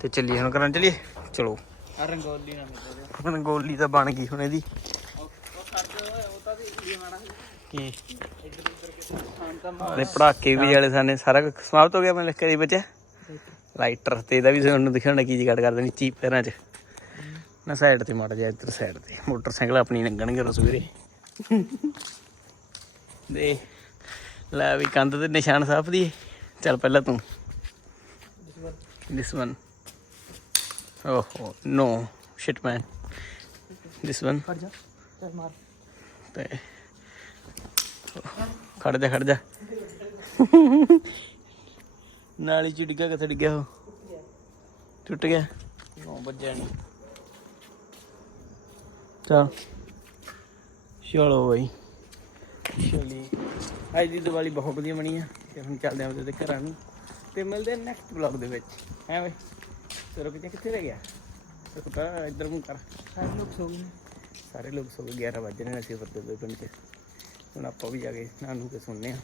ਤੇ ਚੱਲੀਏ ਹੁਣ ਘਰਾਂ ਚੱਲੀਏ? ਚਲੋ। ਆ ਰੰਗੋਲੀ ਨਾ ਮਿਲਦੇ ਤਾਂ ਬਣ ਗਈ ਹੁਣ ਇਹਦੀ। ਕੀ? ਨੇ ਪੜਾਕੇ ਵੀ ਵਾਲੇ ਸਾਨੇ ਸਾਰਾ ਕੁਝ ਸਮਾਪਤ ਹੋ ਗਿਆ ਮੈਂ ਲਿਖ ਕੇ ਬਚਿਆ ਲਾਈਟਰ ਤੇ ਇਹਦਾ ਵੀ ਤੁਹਾਨੂੰ ਦਿਖਾਉਣਾ ਕੀ ਜਿਗੜ ਕਰ ਦੇਣੀ ਚੀਪ ਪੈਰਾਂ 'ਚ। ਨਾ ਸਾਈਡ ਤੇ ਮਾੜਾ ਜਿਹਾ ਇੱਧਰ ਸਾਈਡ ਤੇ। ਮੋਟਰਸਾਈਕਲ ਆਪਣੀ ਲੰਘਣਗੇ ਰਸੂਰੇ ਦੇ ਲੈ ਵੀ ਕੰਧ ਤੇ ਨਿਸ਼ਾਨ ਸਾਫ਼ ਦੀ ਚੱਲ ਪਹਿਲਾਂ ਤੂੰ। This one oh no shit man this one ਖੜ ਜਾ ਚੱਲ ਮਾਰ। ਤੇ ਖੜ ਜਾ ਖੜ ਜਾ। ਨਾਲੀ ਚ ਡਿੱਗਾ ਕਿੱਥੇ ਡਿੱਗਿਆ ਉਹ? ਟੁੱਟ ਗਿਆ। ਨੋ ਵੱਜਿਆ ਨਹੀਂ ਚਲ। ਚਲੋ ਬਈ। ਚਲੀ। ਅੱਜ ਦੀ ਦੀਵਾਲੀ ਬਹੁਤ ਵਧੀਆ ਬਣੀ ਆ ਤੇ ਹੁਣ ਚੱਲਦੇ ਆਂ ਉਹਦੇ ਘਰਾਂ ਨੂੰ। ਤੇ ਮਿਲਦੇ ਨੈਕਸਟ ਵਲੌਗ ਦੇ ਵਿੱਚ। ਹੈ ਬਈ? ਤੇ ਰੁਕ ਜਾ ਕਿੱਥੇ ਰਹਿ ਗਿਆ? ਤਾਂ ਇੱਧਰ ਮੂੰਹ ਕਰ। ਸਾਰੇ ਲੋਕ ਸੋ ਗਏ ਨੇ। ਸਾਰੇ ਲੋਕ ਸੋ ਗਏ 11 ਵਜੇ ਨੇ ਅਸੀਂ ਵਰਦੇ ਦੇ ਪਿੰਡ 'ਚ। ਹੁਣ ਆਪਾਂ ਵੀ ਜਾ ਕੇ ਨਾਨੂ ਕੇ ਸੁਣਨੇ ਆ।